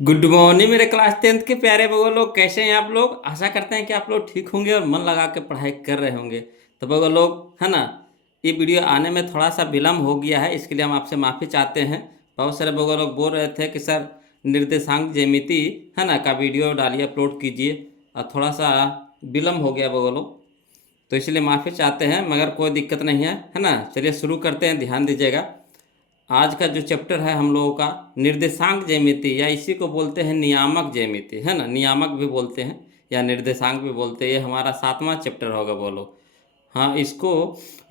Good morning मेरे class 10th के प्यारे बगो लोग, कैसे हैं आप लोग। आशा करते हैं कि आप लोग ठीक होंगे और मन लगा के पढ़ाई कर रहे होंगे। तो बगो लोग, है ना, ये वीडियो आने में थोड़ा सा विलम्ब हो गया है, इसके लिए हम आपसे माफ़ी चाहते हैं। बहुत सारे बगो लोग बोल रहे थे कि सर निर्देशांक ज्यामिति, है ना, का वीडियो डालिए, अपलोड कीजिए, और थोड़ा सा विलम्ब हो गया बगो लोग, तो इसलिए माफ़ी चाहते हैं, मगर कोई दिक्कत नहीं है ना। चलिए शुरू करते हैं, ध्यान दीजिएगा। आज का जो चैप्टर है हम लोगों का निर्देशांक ज्यामिति, या इसी को बोलते हैं नियामक ज्यामिति, है ना, नियामक भी बोलते हैं या निर्देशांक भी बोलते हैं। ये हमारा 7वां चैप्टर होगा बोलो। हाँ, इसको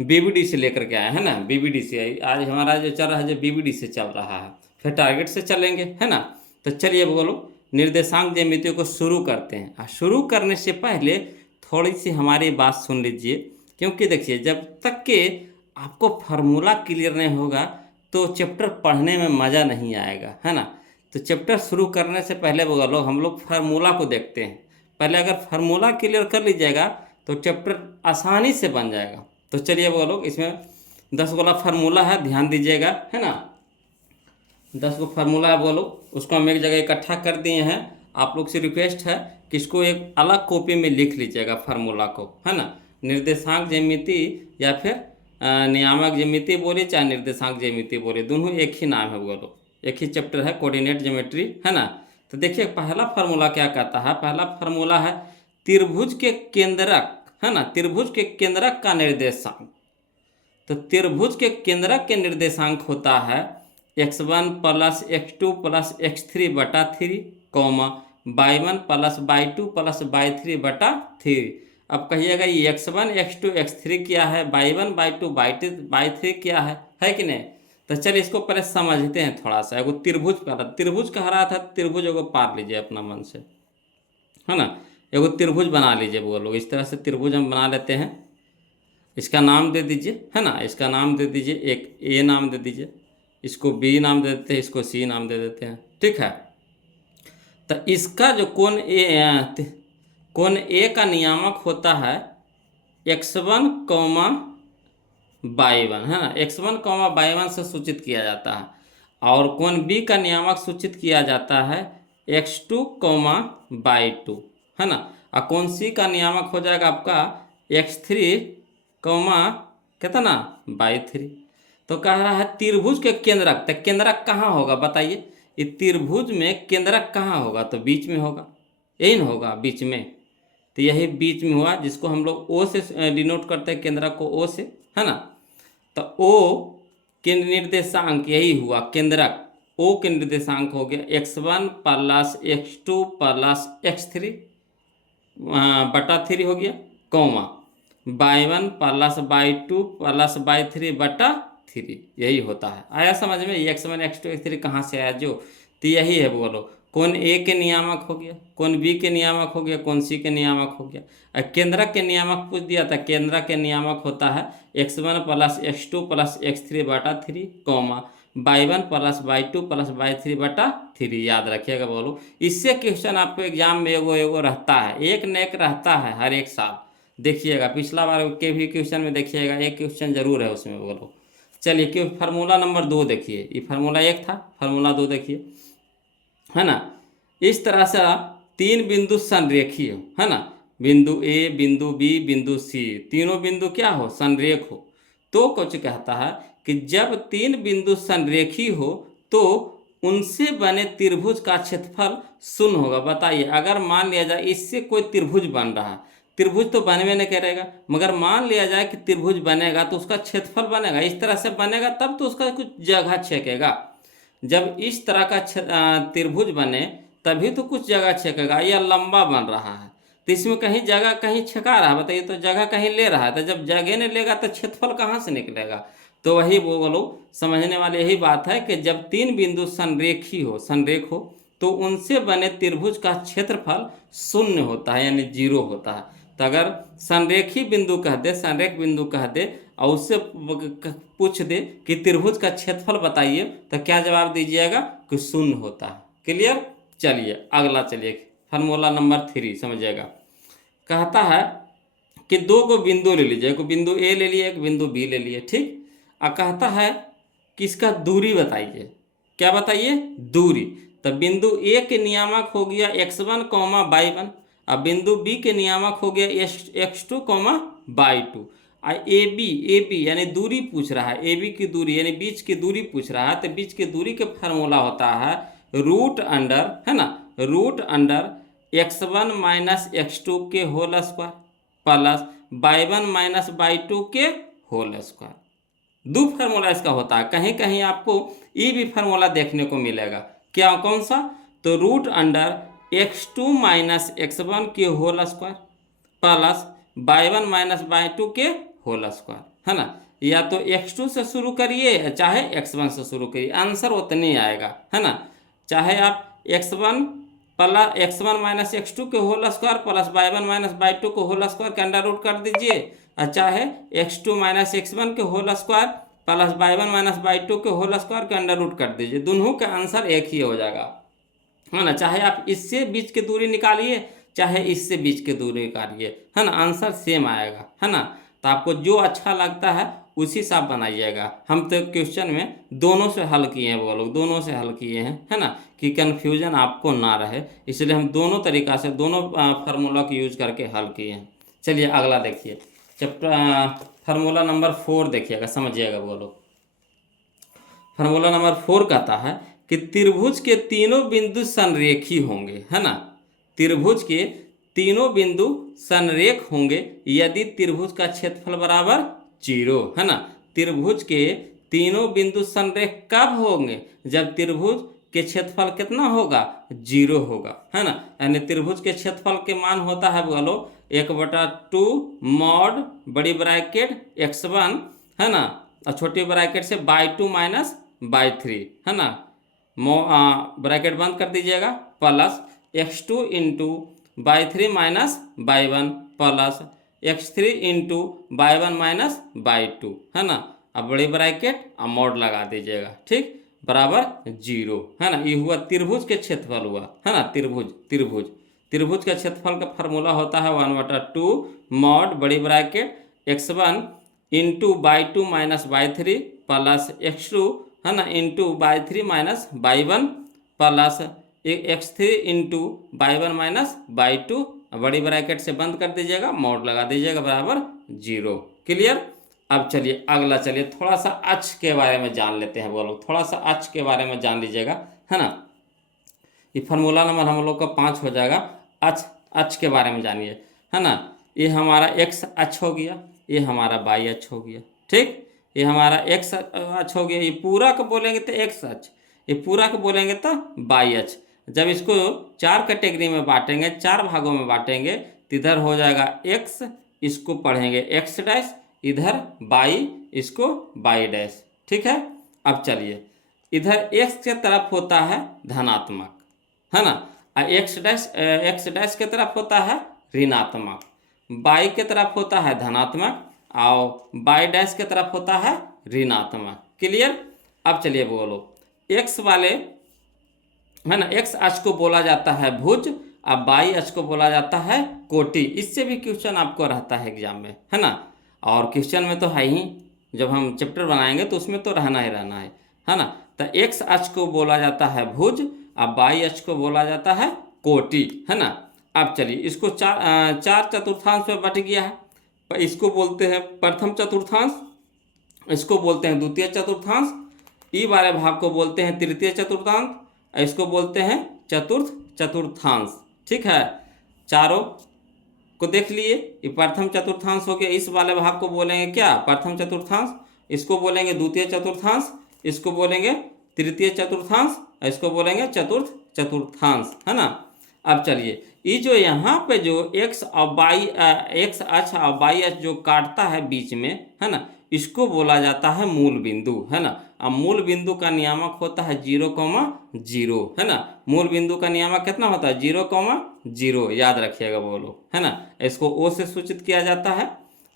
बीबीडी से लेकर के आए, है ना, बीबीडी से आज हमारा जो चल रहा है, जो बीबीडी से चल रहा है, फिर टारगेट से चलेंगे, है ना। तो चलिए बोलो, निर्देशांक ज्यामिति को शुरू करते हैं। शुरू करने से पहले थोड़ी सी हमारी बात सुन लीजिए, क्योंकि देखिए, जब तक के आपको फार्मूला क्लियर नहीं होगा तो चैप्टर पढ़ने में मज़ा नहीं आएगा, है ना। तो चैप्टर शुरू करने से पहले बोलो, हम लोग फार्मूला को देखते हैं। पहले अगर फार्मूला क्लियर कर लीजिएगा तो चैप्टर आसानी से बन जाएगा। तो चलिए बोलो, इसमें 10 वाला फार्मूला है, ध्यान दीजिएगा, है ना। 10 गो फार्मूला है बोलो, उसको हम एक जगह इकट्ठा कर दिए हैं। आप लोग से रिक्वेस्ट है कि इसको एक अलग कॉपी में लिख लीजिएगा फार्मूला को, है ना। निर्देशांक ज्यामिति या फिर नियामक ज्यामिति बोलिए, चाहे निर्देशांक ज्यामिति बोलिए, दोनों एक ही नाम है बोलो, एक ही चैप्टर है, कोऑर्डिनेट ज्योमेट्री, है ना। तो देखिए पहला फार्मूला क्या कहता है। पहला फार्मूला है त्रिभुज के केंद्रक, है ना, त्रिभुज के केंद्रक का निर्देशांक। तो त्रिभुज के केंद्रक के निर्देशांक होता है x1 plus x2 plus x3 बटा 3, comma y1 plus y2 plus y3 बटा 3। अब कहिएगा ये x1 x2 x3 क्या है, y1 y2 y3 क्या है कि नहीं। तो चलिए इसको पहले समझते हैं थोड़ा सा। एगो त्रिभुज, पहला त्रिभुज कह रहा था, त्रिभुज एगो पार लीजिए अपना मन से, है ना। एगो त्रिभुज बना लीजिए वो लोग, इस तरह से त्रिभुज हम बना लेते हैं। इसका नाम दे दीजिए, है ना, इसका नाम दे दीजिए, एक ए नाम दे दीजिए, इसको बी नाम दे देते हैं, इसको सी नाम दे देते हैं, ठीक है। तो इसका जो कोण ए का नियामक होता है x1 कॉमा y1, है ना, x1 कॉमा y1 से सूचित किया जाता है। और कोण बी का नियामक सूचित किया जाता है x2 कॉमा y2, है ना। और कोण सी का नियामक हो जाएगा आपका x3 कॉमा कितना y3। तो कह रहा है त्रिभुज के केंद्रक, तो केंद्रक कहाँ होगा बताइए। ये त्रिभुज में केंद्रक कहाँ होगा, तो बीच में होगा, यही ना होगा बीच में। तो यही बीच में हुआ, जिसको हम लोग ओ से डिनोट करते हैं, केंद्रक को ओ से, है ना। तो ओ के निर्देशांक यही हुआ केंद्रक, ओ के निर्देशांक हो गया x1 plus x2 plus x3 बटा 3 हो गया, comma y1 plus y2 plus y3 बटा 3, यही होता है। आया समझ में, x1 x2 x3 कहाँ से आया जो, तो यही है बोलो। कौन ए के नियामक हो गया, कौन बी के नियामक हो गया, कौन सी के नियामक हो गया। केंद्रक के नियामक पूछ दिया था, केंद्रक के नियामक होता है x1 plus x2 plus x3 बटा 3, comma y1 plus y2 plus y3 बटा 3, याद रखिएगा बोलो। इससे क्वेश्चन आपको एग्जाम में एगो एगो रहता है, एक न एक रहता है हर एक साल। देखिएगा पिछला बार के भी क्वेश्चन में देखिएगा, एक क्वेश्चन जरूर है उसमें बोलो। चलिए क्यों, फार्मूला नंबर 2 देखिए, ये फार्मूला 1 था, फार्मूला 2 देखिए, है ना। इस तरह से 3 बिंदु संरेखीय हो, है ना, बिंदु ए, बिंदु बी, बिंदु सी, तीनों बिंदु क्या हो, संरेख हो। तो कुछ कहता है कि जब 3 बिंदु संरेखी हो तो उनसे बने त्रिभुज का क्षेत्रफल शून्य होगा। बताइए, अगर मान लिया जाए इससे कोई त्रिभुज बन रहा है, त्रिभुज तो बनवे नहीं करेगा, मगर मान लिया जाए कि त्रिभुज बनेगा तो उसका क्षेत्रफल बनेगा, इस तरह से बनेगा तब तो उसका कुछ जगह छेकेगा। जब इस तरह का त्रिभुज बने तभी तो कुछ जगह छेकेगा। यह लंबा बन रहा है तो इसमें कहीं जगह कहीं छेका रहा है, बताइए, तो जगह कहीं ले रहा है, तो जब जगह नहीं लेगा तो क्षेत्रफल कहाँ से निकलेगा। तो वही वो बोलो, समझने वाली यही बात है कि जब 3 बिंदु संरेखी हो, संरेख हो, तो उनसे बने त्रिभुज का क्षेत्रफल शून्य होता है, यानी 0 होता है। तो अगर संरेखी बिंदु कह दे, संरेख बिंदु कह दे और उससे पूछ दे कि त्रिभुज का क्षेत्रफल बताइए, तो क्या जवाब दीजिएगा कि शून्य होता है। क्लियर। चलिए अगला, चलिए फार्मूला नंबर 3 समझिएगा। कहता है कि 2 को बिंदु ले लीजिए, एक बिंदु ए ले लिए, एक बिंदु बी ले लिए, ठीक। और कहता है कि इसका दूरी बताइए, क्या बताइए, दूरी। तो बिंदु ए के नियामक हो गया x1 कॉमा y1, अब बिंदु बी के नियामक हो गया x2 comma y2। A B यानी दूरी पूछ रहा है, ए बी की दूरी यानी बीच की दूरी पूछ रहा है, तो बीच की दूरी के फार्मूला होता है रूट अंडर, है ना, root under x1 minus x2 के whole square plus y1 minus y2 के होल स्क्वायर। दो फार्मूला इसका होता है, कहीं कहीं आपको ये भी फार्मूला देखने को मिलेगा, क्या कौन सा, तो root under x2 minus x1 के whole square plus y1 minus y2 के होल स्क्वायर, है ना। या तो x2 से शुरू करिए चाहे x1 से शुरू करिए, आंसर उतने ही आएगा, है ना। चाहे आप x1 माइनस x2 के whole square plus y1 minus y2 के होल स्क्वायर के अंडर रूट कर दीजिए, और चाहे x2 माइनस x1 के whole square plus y1 minus y2 के होल स्क्वायर के अंडर रूट कर दीजिए, दोनों का आंसर एक ही हो जाएगा, है ना। चाहे आप इससे बीच की दूरी निकालिए चाहे इससे बीच की दूरी निकालिए, है ना, आंसर सेम आएगा, है ना। तो आपको जो अच्छा लगता है उसी से आप बनाइएगा। हम तो क्वेश्चन में दोनों से हल किए हैं, वो लोग दोनों से हल किए हैं, है ना, कि कन्फ्यूजन आपको ना रहे, इसलिए हम दोनों तरीक़ा से दोनों फार्मूला को यूज करके हल किए हैं। चलिए अगला देखिए, चैप्टर फार्मूला नंबर 4 देखिएगा, समझिएगा वो लोग। फार्मूला नंबर 4 कहता है कि त्रिभुज के तीनों बिंदु संरेखी होंगे, है ना, त्रिभुज के तीनों बिंदु संरेख होंगे यदि त्रिभुज का क्षेत्रफल बराबर 0, है ना। त्रिभुज के तीनों बिंदु संरेख कब होंगे, जब त्रिभुज के क्षेत्रफल कितना होगा, 0 होगा, है ना। यानी त्रिभुज के क्षेत्रफल के मान होता है बोलो 1/2 मॉड बड़ी ब्रैकेट x1, है ना, और छोटी ब्रैकेट से y2 माइनस y3, है ना, ब्रैकेट बंद कर दीजिएगा, plus x2 into y3 minus y1 plus x3 into y1 minus y2, है ना। अब बड़ी ब्रैकेट और मॉड लगा दीजिएगा, ठीक, बराबर 0, है ना। ये हुआ त्रिभुज के क्षेत्रफल हुआ, है ना, त्रिभुज का क्षेत्रफल का फार्मूला होता है 1/2 मॉड बड़ी bracket x1 into y2 minus y3 plus x2, है ना, into y3 minus y1 plus x3 into y1 minus y2, बड़ी ब्रैकेट से बंद कर दीजिएगा, मॉड लगा दीजिएगा, बराबर 0। क्लियर। अब चलिए अगला, चलिए थोड़ा सा अक्ष के बारे में जान लेते हैं, वो लोग थोड़ा सा अक्ष के बारे में जान लीजिएगा, है ना। ये फार्मूला नंबर हम लोग का 5 हो जाएगा। अक्ष के बारे में जानिए, है ना। ये हमारा x अक्ष हो गया, ये हमारा y अक्ष हो गया, ठीक, ये हमारा x अक्ष हो गया, ये पूरा को बोलेंगे तो x अक्ष, ये पूरा को बोलेंगे तो y अक्ष। जब इसको 4 कैटेगरी में बांटेंगे, 4 भागों में बांटेंगे, तो इधर हो जाएगा x, इसको पढ़ेंगे x डैश, इधर y, इसको y डैश, ठीक है। अब चलिए इधर x के तरफ होता है धनात्मक, है ना, x डैश के तरफ होता है ऋणात्मक, y के तरफ होता है धनात्मक और y डैश के तरफ होता है ऋणात्मक। क्लियर। अब चलिए बोलो, x वाले, है ना, x अक्ष को बोला जाता है भुज और y अक्ष को बोला जाता है कोटि। इससे भी क्वेश्चन आपको रहता है एग्जाम में, है ना, और क्वेश्चन में तो है ही, जब हम चैप्टर बनाएंगे तो उसमें तो रहना ही रहना है ना। तो x अक्ष को बोला जाता है भुज और y अक्ष को बोला जाता है कोटि, है ना। अब चलिए इसको चार चतुर्थांश में बट गया है, इसको बोलते हैं प्रथम चतुर्थांश, इसको बोलते हैं द्वितीय चतुर्थांश, ई वाले भाग को बोलते हैं तृतीय चतुर्थांश, इसको बोलते हैं चतुर्थ चतुर्थांश, ठीक है। चारों को देख लिए, ये प्रथम चतुर्थांश हो गया, इस वाले भाग को बोलेंगे क्या, प्रथम चतुर्थांश, इसको बोलेंगे द्वितीय चतुर्थांश, इसको बोलेंगे तृतीय चतुर्थांश, इसको बोलेंगे चतुर्थ चतुर्थांश, है ना। अब चलिए ये जो यहाँ पे जो x और y, x अक्ष और y अक्ष जो काटता है बीच में, है ना, इसको बोला जाता है मूल बिंदु, है ना। अब मूल बिंदु का नियामक होता है 0,0, है ना। मूल बिंदु का नियामक कितना होता है 0,0, याद रखिएगा वो लोग, है ना। इसको O से सूचित किया जाता है।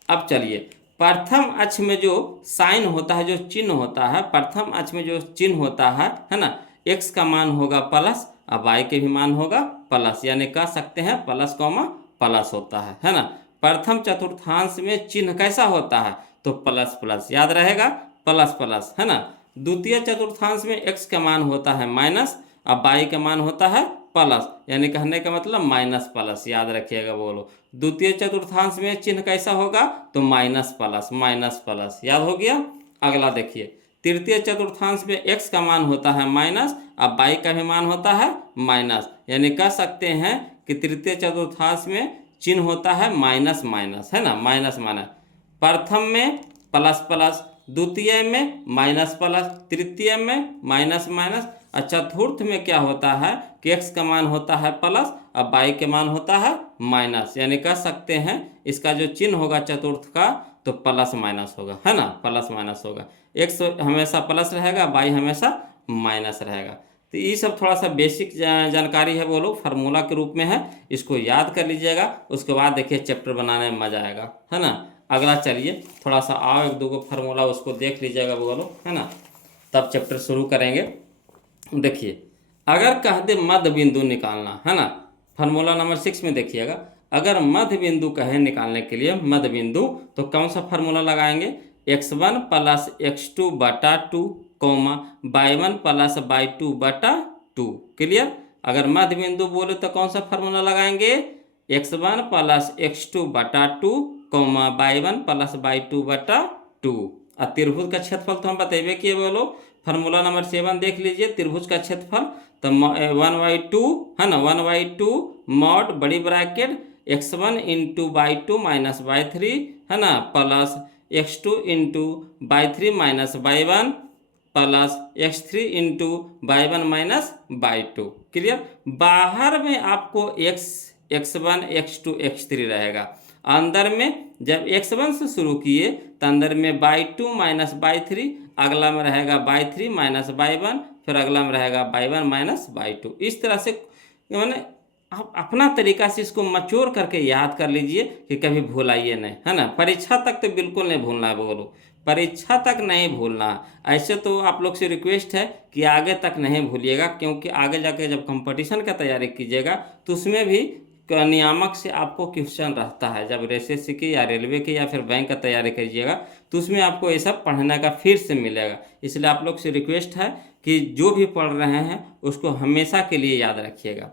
अब चलिए प्रथम अक्ष में जो साइन होता है, जो चिन्ह होता है, प्रथम अक्ष में जो चिन्ह होता है ना, x का मान होगा प्लस और y के भी मान होगा प्लस, यानी कह सकते हैं प्लस कॉमा प्लस होता है ना। प्रथम चतुर्थांश में चिन्ह कैसा होता है, तो प्लस प्लस, याद रहेगा, प्लस प्लस, है ना। द्वितीय चतुर्थांश में x का मान होता है माइनस अब बाई का मान होता है प्लस, यानी कहने का मतलब माइनस प्लस, याद रखिएगा बोलो। द्वितीय चतुर्थांश में चिन्ह कैसा होगा, तो माइनस प्लस, याद हो गया। अगला देखिए, तृतीय चतुर्थांश में x का मान होता है माइनस, अब y का भी मान होता है माइनस, यानी कह सकते हैं कि तृतीय चतुर्थांश में चिन्ह होता है माइनस माइनस, है ना, माइनस माइनस। प्रथम में प्लस प्लस, द्वितीय में माइनस प्लस, तृतीय में माइनस माइनस, और चतुर्थ में क्या होता है कि x का मान होता है प्लस, अब y के मान होता है माइनस, यानी कह सकते हैं इसका जो चिन्ह होगा चतुर्थ का तो प्लस माइनस होगा, है ना, प्लस माइनस होगा। x हमेशा प्लस रहेगा, y हमेशा माइनस रहेगा। तो ये सब थोड़ा सा बेसिक जानकारी है, वो लोग फार्मूला के रूप में है, इसको याद कर लीजिएगा। उसके बाद देखिए चैप्टर बनाने में मजा आएगा, है ना। अगला चलिए थोड़ा सा आओ एक दो गो फार्मूला उसको देख लीजिएगा वो लोग, है ना, तब चैप्टर शुरू करेंगे। देखिए, अगर कह दे मध्य बिंदु निकालना, है ना, फार्मूला नंबर 6 में देखिएगा, अगर मध्य बिंदु कहे निकालने के लिए मध्य बिंदु, तो कौन सा फार्मूला लगाएंगे, x1 प्लस x2 बटा 2, y1 प्लस y2 बटा 2। क्लियर। अगर मध्य बिंदु बोले तो कौन सा फार्मूला लगाएंगे, x1 प्लस x2 बटा 2, y1 प्लस y2 बटा 2। और त्रिभुज का क्षेत्रफल तो हम बतेबे किए बोलो, फार्मूला नंबर 7 देख लीजिए, त्रिभुज का क्षेत्रफल तो 1/2, है ना, 1/2 मॉड बड़ी bracket x1 into y2 minus y3, है ना, plus x2 into y3 minus y1 plus x3 into y1 minus y2। Clear. बाहर में आपको x1 x2 x3 रहेगा, अंदर में जब x1 से शुरू किए तो अंदर में y2 माइनस y3, अगला में रहेगा y3 माइनस y1, फिर अगला में रहेगा y1 माइनस y2। इस तरह से मैंने आप अपना तरीका से इसको मचोर करके याद कर लीजिए कि कभी भूलाइए नहीं, है ना। परीक्षा तक तो बिल्कुल नहीं भूलना है बोलो, परीक्षा तक नहीं भूलना है। ऐसे तो आप लोग से रिक्वेस्ट है कि आगे तक नहीं भूलिएगा, क्योंकि आगे जाके जब कंपटीशन का तैयारी कीजिएगा तो उसमें भी नियामक से आपको क्वेश्चन रहता है। जब एसएससी की या रेलवे की या फिर बैंक का तैयारी कीजिएगा तो उसमें आपको ये सब पढ़ने का फिर से मिलेगा। इसलिए आप लोग से रिक्वेस्ट है कि जो भी पढ़ रहे हैं उसको हमेशा के लिए याद रखिएगा।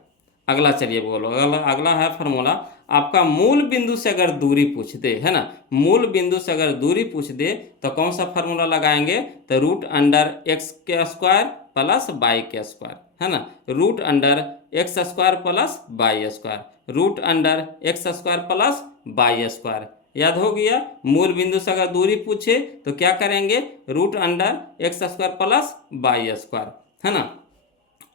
अगला चलिए बोलो, अगला है फार्मूला, आपका मूल बिंदु से अगर दूरी पूछ दे, है ना, मूल बिंदु से अगर दूरी पूछ दे तो कौन सा फार्मूला लगाएंगे, तो रूट अंडर एक्स के स्क्वायर प्लस वाई के स्क्वायर, है ना, root under x square plus y square, root under x square plus y square. याद हो गया। मूल बिंदु से अगर दूरी पूछे तो क्या करेंगे, root under x square plus y square, है ना।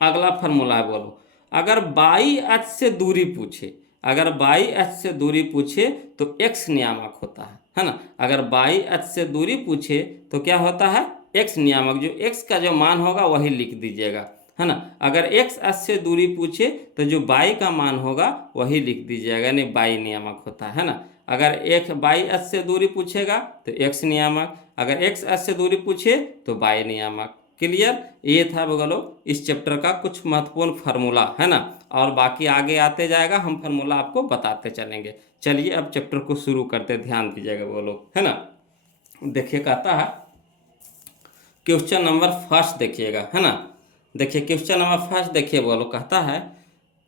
अगला फार्मूला है बोलो, अगर बाई अक्ष से दूरी पूछे, अगर बाई अक्ष से दूरी पूछे तो x नियामक होता है ना। अगर बाई अक्ष से दूरी पूछे तो क्या होता है, x नियामक, जो x का जो मान होगा वही लिख दीजिएगा, है ना। अगर x अक्ष से दूरी पूछे तो जो बाई का मान होगा वही लिख दीजिएगा, यानी बाई नियामक होता है ना। अगर एक बाई अक्ष से दूरी पूछेगा तो x नियामक, अगर x अक्ष से दूरी पूछे तो बाई नियामक। क्लियर। ये था बगलो इस चैप्टर का कुछ महत्वपूर्ण फार्मूला, है ना, और बाकी आगे आते जाएगा, हम फार्मूला आपको बताते चलेंगे। चलिए अब चैप्टर को शुरू करते, ध्यान दीजिएगा वो लोग, है ना। देखिए कहता है क्वेश्चन नंबर फर्स्ट, देखिएगा, है ना। देखिए क्वेश्चन नंबर फर्स्ट देखिए वो लोग कहता है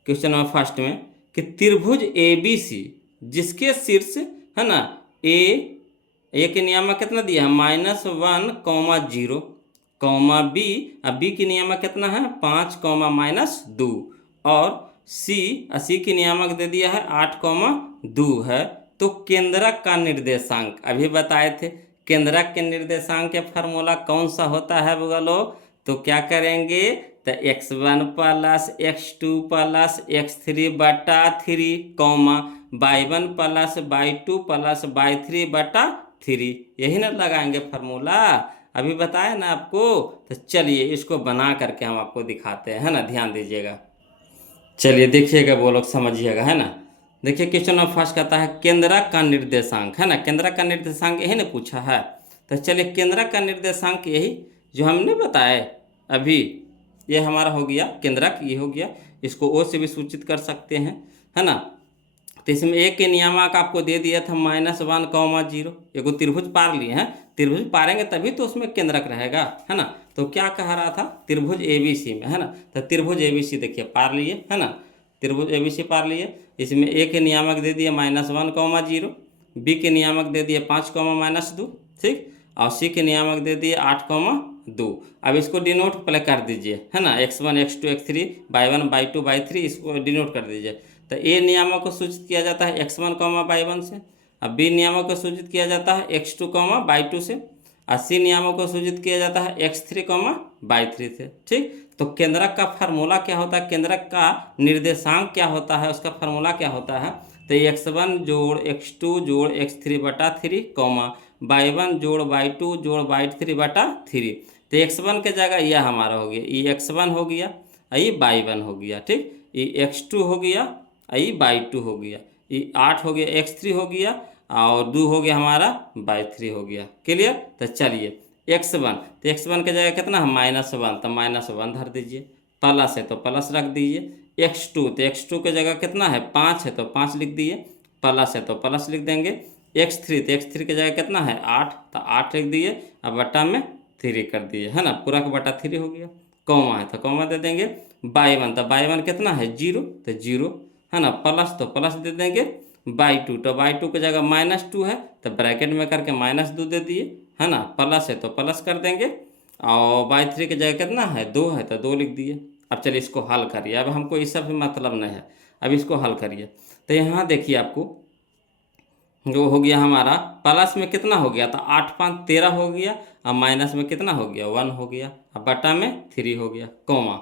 क्वेश्चन नंबर फर्स्ट में कि त्रिभुज ABC जिसके शीर्ष, है ना, ए के नियामक कितना दिया है, -1, 0, बी, अब बी की नियामक कितना है 5, -2, और सी की नियामक दे दिया है 8, 2 है। तो केंद्रक का निर्देशांक अभी बताए थे, केंद्रक के निर्देशांक के फार्मूला कौन सा होता है बोलो, तो क्या करेंगे, तो x1 plus x2 plus x3 बटा 3, y1 plus y2 plus y3 बटा 3, यही ना लगाएंगे फार्मूला, अभी बताया ना आपको। तो चलिए इसको बना करके हम आपको दिखाते हैं, है ना, ध्यान दीजिएगा। चलिए देखिएगा वो लोग, समझिएगा, है ना। देखिए क्वेश्चन नंबर फर्स्ट कहता है केंद्रक का निर्देशांक, है ना, केंद्रक का निर्देशांक यही ना पूछा है। तो चलिए केंद्रक का निर्देशांक यही जो हमने बताया अभी, ये हमारा हो गया केंद्रक, ये हो गया, इसको ओ से भी सूचित कर सकते हैं, है ना। तो इसमें एक के नियामक आपको दे दिया था -1, 0। एगो त्रिभुज पार लिए हैं, त्रिभुज पारेंगे तभी तो उसमें केंद्रक रहेगा, है ना। तो क्या कह रहा था, त्रिभुज ABC में, है ना। तो त्रिभुज ABC देखिए पार लिए, है ना, त्रिभुज ABC पार लिए। इसमें ए के नियामक दे दिए -1, 0, बी के नियामक दे दिए 5, -2, ठीक, और सी के नियामक दे दिए 8, 2। अब इसको डिनोट प्ले कर दीजिए, है ना, x1, x2, x3, y1, y2, y3, इसको डिनोट कर दीजिए। तो ए नियामक को सूचित किया जाता है x1, y1 से, अब बी नियामक को सूचित किया जाता है x2, y2 से, और सी नियामक को सूचित किया जाता है x3, y3 से, ठीक। तो केंद्रक का फार्मूला क्या होता है, केंद्रक का निर्देशांक क्या होता है, उसका फार्मूला क्या होता है, तो x1 जोड़ x2 जोड़ x3 बटा 3, y1 जोड़ y2 जोड़ y3 बटा 3। तो x1 के जगह यह हमारा हो गया, ये x1 हो गया, ये y1 हो गया, ठीक, ये x2 हो गया, ये y2 हो गया, ये 8 हो गया, x3 हो गया, और 2 हो गया हमारा y3 हो गया। क्लियर। तो चलिए x1, तो x1 के जगह कितना है -1, तो -1 धर दीजिए, प्लस है तो प्लस रख दीजिए। x2, तो x2 के जगह कितना है 5 है तो 5 लिख दिए, प्लस है तो प्लस लिख देंगे। x3, तो x3 के जगह कितना है 8, तो 8 लिख दिए, अब बट्टा में 3 कर दिए, है ना, पूरा का बटा 3 हो गया। कॉमा है तो कॉमा दे देंगे। y1, तो y1 कितना है 0, तो 0, है ना, प्लस तो प्लस दे देंगे। y2, तो y2 की जगह -2 है तो ब्रैकेट में करके -2 दे दिए, है ना, प्लस है तो प्लस कर देंगे, और y3 की जगह कितना है 2 है तो 2 लिख दिए। अब चलिए इसको हल करिए, अब हमको इस सब से मतलब नहीं है, अब इसको हल करिए। तो यहाँ देखिए आपको जो हो गया हमारा, प्लस में कितना हो गया, तो 8, 5, 13 हो गया, और माइनस में कितना हो गया 1 हो गया, अब बटा में 3 हो गया, कॉमा।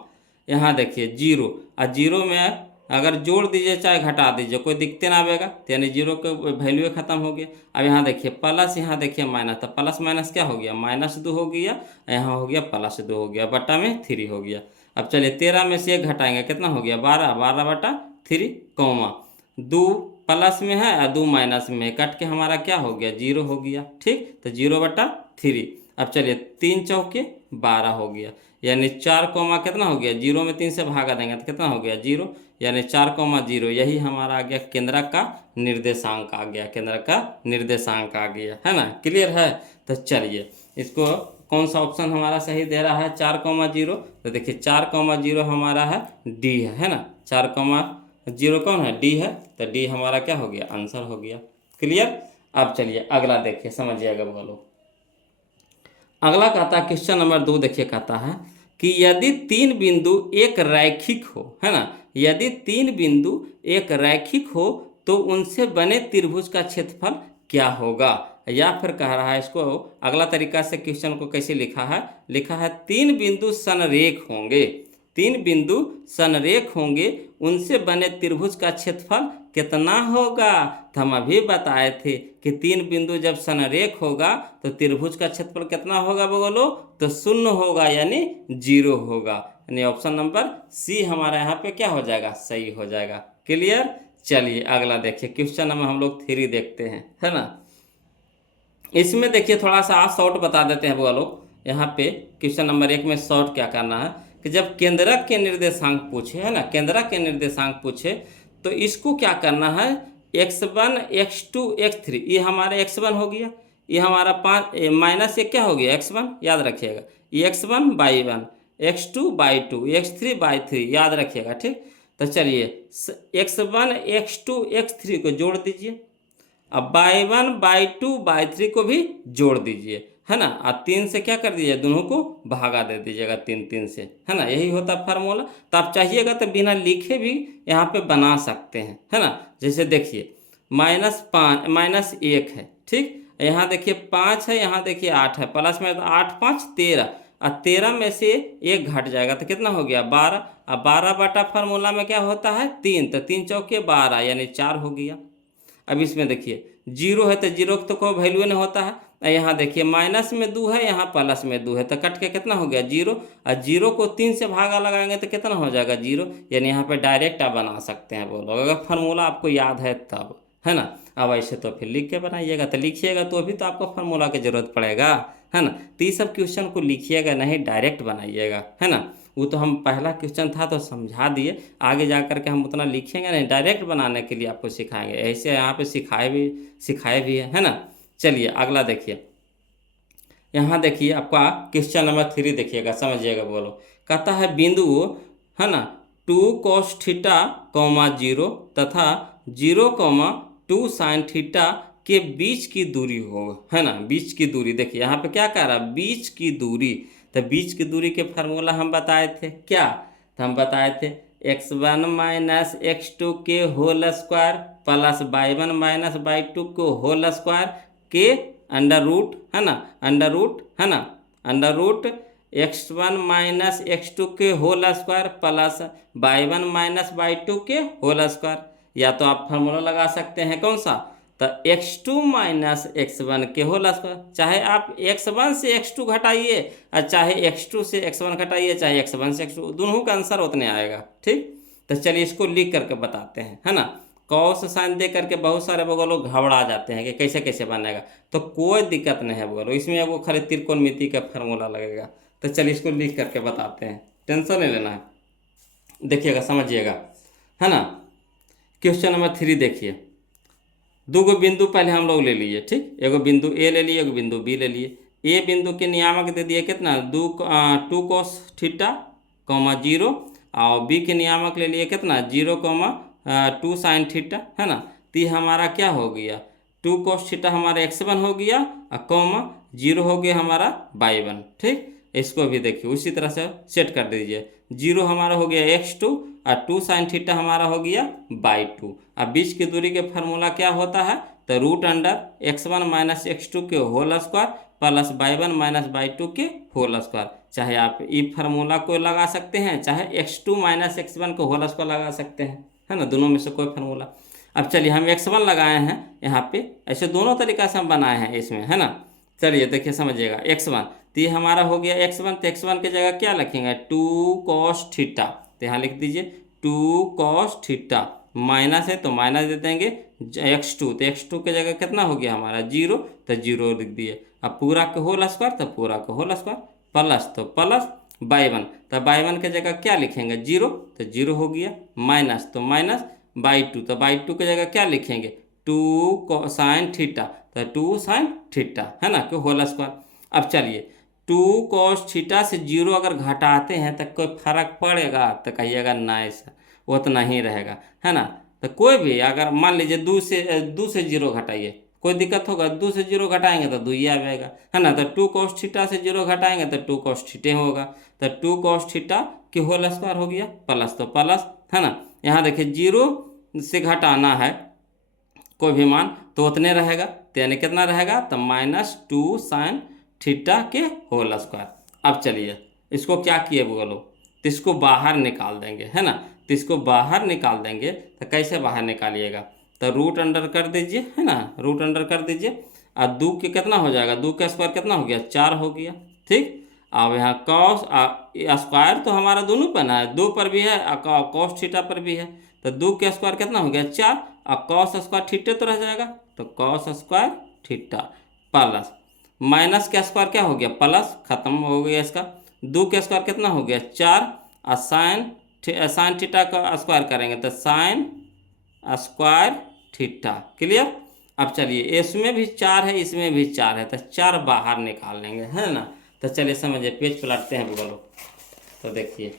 यहाँ देखिए 0, और 0 में अगर जोड़ दीजिए चाहे घटा दीजिए कोई दिक्कत ना आएगा, तो यानी 0 के वैल्यू खत्म हो गया। अब यहाँ देखिए प्लस, यहाँ देखिए माइनस, तो प्लस माइनस क्या हो गया -2 हो गया, यहाँ हो गया +2 हो गया, बटा में 3 हो गया। अब चलिए 13 में से 1 घटाएंगे, कितना हो गया 12, 12 बटा 3, कॉमा 2 प्लस में है और 2 माइनस में है, कट के हमारा क्या हो गया 0 हो गया, ठीक। तो 0 बटा 3। अब चलिए 3 चौके 12 हो गया, यानी 4 कॉमा कितना हो गया, 0 में 3 से भागा देंगे तो कितना हो गया 0, यानी 4, 0। यही हमारा आ गया केंद्रक का निर्देशांक आ गया, केंद्रक का निर्देशांक आ गया, है ना। क्लियर है। तो चलिए इसको कौन सा ऑप्शन हमारा सही दे रहा है 4, 0, तो देखिए 4, 0 हमारा है डी है ना, 4, 0 कौन है डी है, तो डी हमारा क्या हो गया आंसर हो गया। क्लियर। अब चलिए अगला देखिए, समझिएगा बोलो। अगला कहता है क्वेश्चन नंबर 2, देखिए कहता है कि यदि 3 बिंदु एक रैखिक हो, है ना, यदि 3 बिंदु एक रैखिक हो तो उनसे बने त्रिभुज का क्षेत्रफल क्या होगा। या फिर कह रहा है इसको अगला तरीका से क्वेश्चन को कैसे लिखा है, 3 बिंदु संरेख होंगे, 3 बिंदु संरेख होंगे, उनसे बने त्रिभुज का क्षेत्रफल कितना होगा। तो हम अभी बताए थे कि 3 बिंदु जब संरेख होगा तो त्रिभुज का क्षेत्रफल कितना होगा बोलो, तो 0 होगा, यानी 0 होगा, यानी ऑप्शन नंबर सी हमारा यहाँ पे क्या हो जाएगा सही हो जाएगा। क्लियर। चलिए अगला देखिए, क्वेश्चन नंबर हम लोग 3 देखते हैं, है ना। इसमें देखिए थोड़ा सा आप शॉर्ट बता देते हैं बोलो। यहाँ पे क्वेश्चन नंबर 1 में शॉर्ट क्या करना है कि जब केंद्रक के निर्देशांक पूछे, है ना, केंद्रक के निर्देशांक पूछे तो इसको क्या करना है, x1, x2, x3, ये हमारा x1 हो गया, ये हमारा -1 क्या हो गया x1, याद रखिएगा, ये x1 y1, x2 y2, x3 y3, याद रखिएगा, ठीक। तो चलिए x1, x2, x3 को जोड़ दीजिए, अब y1, y2, y3 को भी जोड़ दीजिए, है ना, और 3 से क्या कर दीजिए दोनों को भागा दे दीजिएगा, 3 से, है ना, यही होता फार्मूला। तो आप चाहिएगा तो बिना लिखे भी यहाँ पे बना सकते हैं, है ना। जैसे देखिए -1 है, ठीक, यहाँ देखिए 5 है, यहाँ देखिए 8 है, प्लस में तो 8, 5, 13, और 13 में से 1 घट जाएगा तो कितना हो गया 12, और 12 बटा फार्मूला में क्या होता है 3, तो 3 चौके 12, यानी 4 हो गया। अब इसमें देखिए 0 है तो 0 तो कोई वैल्यू नहीं होता है, यहाँ देखिए माइनस में 2 है, यहाँ प्लस में 2 है, तो कट के कितना हो गया 0, और 0 को 3 से भागा लगाएंगे तो कितना हो जाएगा 0, यानी यहाँ पे डायरेक्ट आप बना सकते हैं बोलो, अगर फार्मूला आपको याद है तब, है ना। अब ऐसे तो फिर लिख के बनाइएगा, तो लिखिएगा तो अभी तो आपको फार्मूला की जरूरत पड़ेगा, है ना। तो ये सब क्वेश्चन को लिखिएगा नहीं, डायरेक्ट बनाइएगा, है ना। वो तो हम पहला क्वेश्चन था तो समझा दिए, आगे जा कर के हम उतना लिखेंगे नहीं, डायरेक्ट बनाने के लिए आपको सिखाएंगे। ऐसे यहाँ पे सिखाए भी है ना। चलिए अगला देखिए, यहाँ देखिए आपका क्वेश्चन नंबर 3 देखिएगा, समझिएगा। बोलो, कहता है बिंदु है ना 2 cos थीटा, 0 तथा 0, 2 sin थीटा के बीच की दूरी हो, है ना। बीच की दूरी देखिए यहाँ पे क्या कह रहा है, बीच की दूरी। तो बीच की दूरी के फार्मूला हम बताए थे क्या, तो हम बताए थे x1 माइनस x2 के whole square plus y1 - y2 को होल स्क्वायर के अंडर रूट, है ना, अंडर रूट, है ना, under root x1 minus x2 के whole square plus y1 - y2 के होल स्क्वायर। या तो आप फार्मूला लगा सकते हैं कौन सा, तो x2 माइनस x1 के होल स्क्वायर। चाहे आप x1 से x2 घटाइए और चाहे x2 से x1 घटाइए, चाहे x1 से x2, दोनों का आंसर उतने आएगा। ठीक, तो चलिए इसको लिख करके बताते हैं, है ना। कॉस साइन दे करके बहुत सारे बगल लोग घबरा जाते हैं कि कैसे कैसे बनेगा, तो कोई दिक्कत नहीं है बगल, इसमें वो खाली त्रिकोणमिति का फार्मूला लगेगा। तो चलिए इसको लिख करके बताते हैं, टेंशन नहीं लेना है, देखिएगा समझिएगा, है ना। क्वेश्चन नंबर 3 देखिए, 2 बिंदु पहले हम लोग ले लिए, ठीक, एगो बिंदु ए ले लिए, एगो बिंदु बी ले लिए। ए बिंदु के नियामक दे दिए कितना, 2 cos थीटा, 0, और बी के नियामक ले लिए कितना 0, 2 sin थीटा, है ना। तो ये हमारा क्या हो गया, 2 cos थीटा हमारा x1 हो गया, और 0 हो गया हमारा y1। ठीक, इसको भी देखिए उसी तरह से सेट कर दीजिए, 0 हमारा हो गया x2 और 2 sin थीटा हमारा हो गया y2। अब बीच की दूरी के फार्मूला क्या होता है, तो root under x1 minus x2 के whole square plus y1 - y2 के होल स्क्वायर। चाहे आप ई फार्मूला को लगा सकते हैं, चाहे x2 माइनस x1 को होल स्क्वायर लगा सकते हैं, है ना, दोनों में से कोई फार्मूला। अब चलिए हम x1 लगाए हैं यहाँ पे, ऐसे दोनों तरीका से हम बनाए हैं इसमें, है ना। चलिए देखिए समझिएगा, x1 तो ये हमारा हो गया x1, तो x1 की जगह क्या लिखेंगे 2 cos थीटा, तो यहाँ लिख दीजिए 2 cos थीटा, माइनस है तो माइनस दे देंगे x2, तो x2 की जगह कितना हो गया हमारा 0, तो 0 लिख दिए। अब पूरा के होल स्क्वायर, तो पूरा के होल स्क्वायर, प्लस तो प्लस y1, तो y1 की जगह क्या लिखेंगे 0, तो 0 हो गया, माइनस तो माइनस y2, तो y2 की जगह क्या लिखेंगे 2 sin थीटा, तो 2 sin थीटा, है ना, कि होल स्क्वायर। अब चलिए 2 cos थीटा से 0 अगर घटाते हैं तो कोई फर्क पड़ेगा, तो कहिएगा नहीं सर उतना ही रहेगा, है ना। तो कोई भी अगर मान लीजिए 2 से 0 घटाइए, कोई दिक्कत होगा, 2 से 0 घटाएंगे तो 2 ही आएगा, है ना। तो 2 cos थीटा से 0 घटाएंगे तो 2 cos थीटे होगा, तो 2 cos थीटा की होल स्क्वायर हो गया, प्लस तो प्लस, है ना। यहाँ देखिए 0 से घटाना है कोई भी मान तो उतने रहेगा, तो यानी कितना रहेगा, तो -2 sin थीटा के होल स्क्वायर। अब चलिए इसको क्या किए बोलो, तो इसको बाहर निकाल देंगे, है ना। तो इसको बाहर निकाल देंगे, तो कैसे बाहर निकालिएगा, तो रूट अंडर कर दीजिए, है ना, रूट अंडर कर दीजिए, और 2 के कितना हो जाएगा, 2 का स्क्वायर कितना हो गया 4 हो गया। ठीक, अब यहाँ कॉस स्क्वायर तो हमारा दोनों पर ना है, 2 पर भी है और कॉस थीटा पर भी है, तो 2 का स्क्वायर कितना हो गया 4, और कॉस स्क्वायर थीटे तो रह जाएगा, तो cos square theta plus minus का स्क्वायर क्या हो गया प्लस, खत्म हो गया इसका। 2 का स्क्वायर कितना हो गया 4, और साइन थीटा का स्क्वायर करेंगे तो साइन स्क्वायर थीटा, क्लियर। अब चलिए इसमें भी 4 है, इसमें भी 4 है, तो 4 बाहर निकाल लेंगे, है ना। तो चलिए समझिए, पेज पलटते हैं बोलो, तो देखिए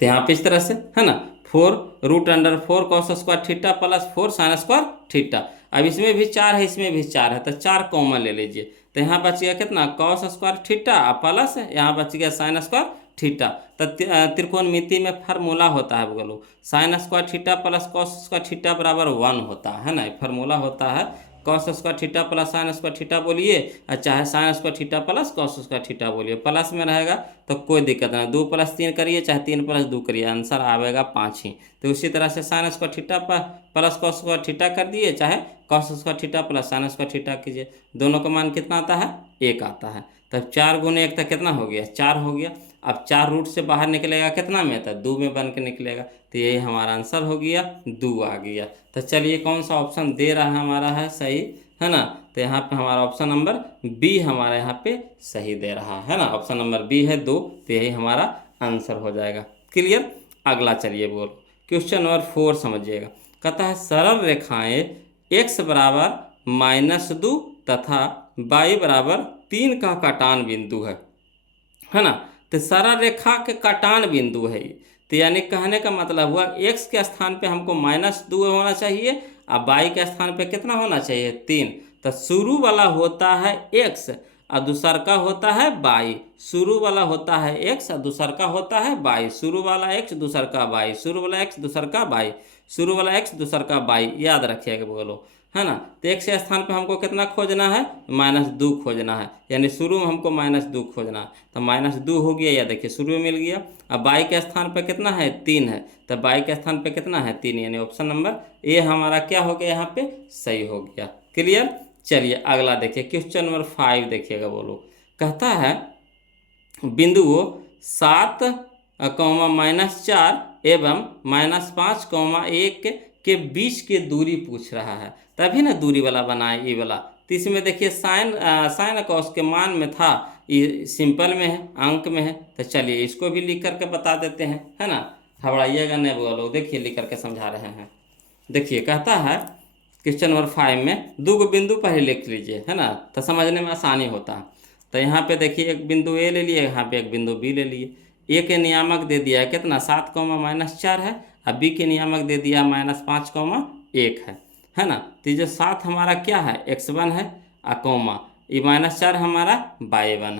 तो यहाँ पे इस तरह से, है ना, 4√4 cos² theta plus 4 sin² theta. अब इसमें भी 4 है, इसमें भी 4 है, तो 4 कॉमन ले लीजिए, तो यहाँ बच गया कितना cos² थीटा प्लस यहाँ बच गया sin² थीटा। तो त्रिकोणमिति में फार्मूला होता है बोलो, sin² theta plus cos² theta बराबर 1 होता है ना, फार्मूला होता है cos² theta plus sin² theta बोलिए, और चाहे sin² theta plus cos² theta बोलिए, प्लस में रहेगा तो कोई दिक्कत नहीं, 2 + 3 करिए चाहे 3 + 2 करिए, आंसर आएगा 5 ही। तो उसी तरह से sin² theta plus cos² theta कर दिए, चाहे cos² theta plus sin² theta कीजिए, दोनों का मान कितना आता है 1 आता है। तब 4 × 1 तक कितना हो गया 4 हो गया। अब 4 रूट से बाहर निकलेगा कितना में, तो 2 में बन के निकलेगा, तो यही हमारा आंसर हो गया 2 आ गया। तो चलिए कौन सा ऑप्शन दे रहा है हमारा है सही, है ना। तो यहाँ पे हमारा ऑप्शन नंबर बी हमारा यहाँ पे सही दे रहा है ना, ऑप्शन नंबर बी है 2, तो यही हमारा आंसर हो जाएगा। क्लियर। अगला चलिए बोल, क्वेश्चन नंबर 4 समझिएगा। कहता है सरल रेखाएं x बराबर -2 तथा y बराबर 3 का काटान बिंदु है ना। तो सरल रेखा के काटान बिंदु है ये, तो यानी कहने का मतलब हुआ x के स्थान पे हमको -2 होना चाहिए और y के स्थान पे कितना होना चाहिए 3। तो शुरू वाला होता है x और दूसर का होता है y। शुरू वाला होता है x और दूसर का होता है y। शुरू वाला x दूसर का y, शुरू वाला x दूसर का y, शुरू वाला x दूसर का y, याद रखिएगा बोलो, है ना। तो x के स्थान पे हमको कितना खोजना है -2 खोजना है, यानी शुरू में हमको -2 खोजना है। तो -2 हो गया, या देखिए शुरू में मिल गया। अब y के स्थान पे कितना है 3 है, तो y के स्थान पे कितना है 3, यानी ऑप्शन नंबर ए हमारा क्या हो गया यहाँ पे सही हो गया। क्लियर। चलिए अगला देखिए, क्वेश्चन नंबर 5 देखिएगा बोलो। कहता है बिंदुओं 7, -4 एवं -5, 1 के बीच की दूरी पूछ रहा है। तभी ना दूरी वाला बनाए ये वाला। तो इसमें देखिए साइन कॉस के मान में था, ये सिंपल में है, अंक में है। तो चलिए इसको भी लिख करके बता देते हैं, है ना। घबराइएगा नहीं बोलो, देखिए लिख करके समझा रहे हैं। देखिए कहता है क्वेश्चन नंबर 5 में 2 बिंदु पहले लिख लीजिए, है ना, तो समझने में आसानी होता है। तो यहाँ पे देखिए एक बिंदु ए ले लिए, यहाँ पे एक बिंदु बी ले लिए। ए के नियामक दे दिया है कितना 7, -4 है, और बी के नियामक दे दिया -5, 1 है ना। तो जो 7 हमारा क्या है x1 है, और कौमा ये -4 हमारा y1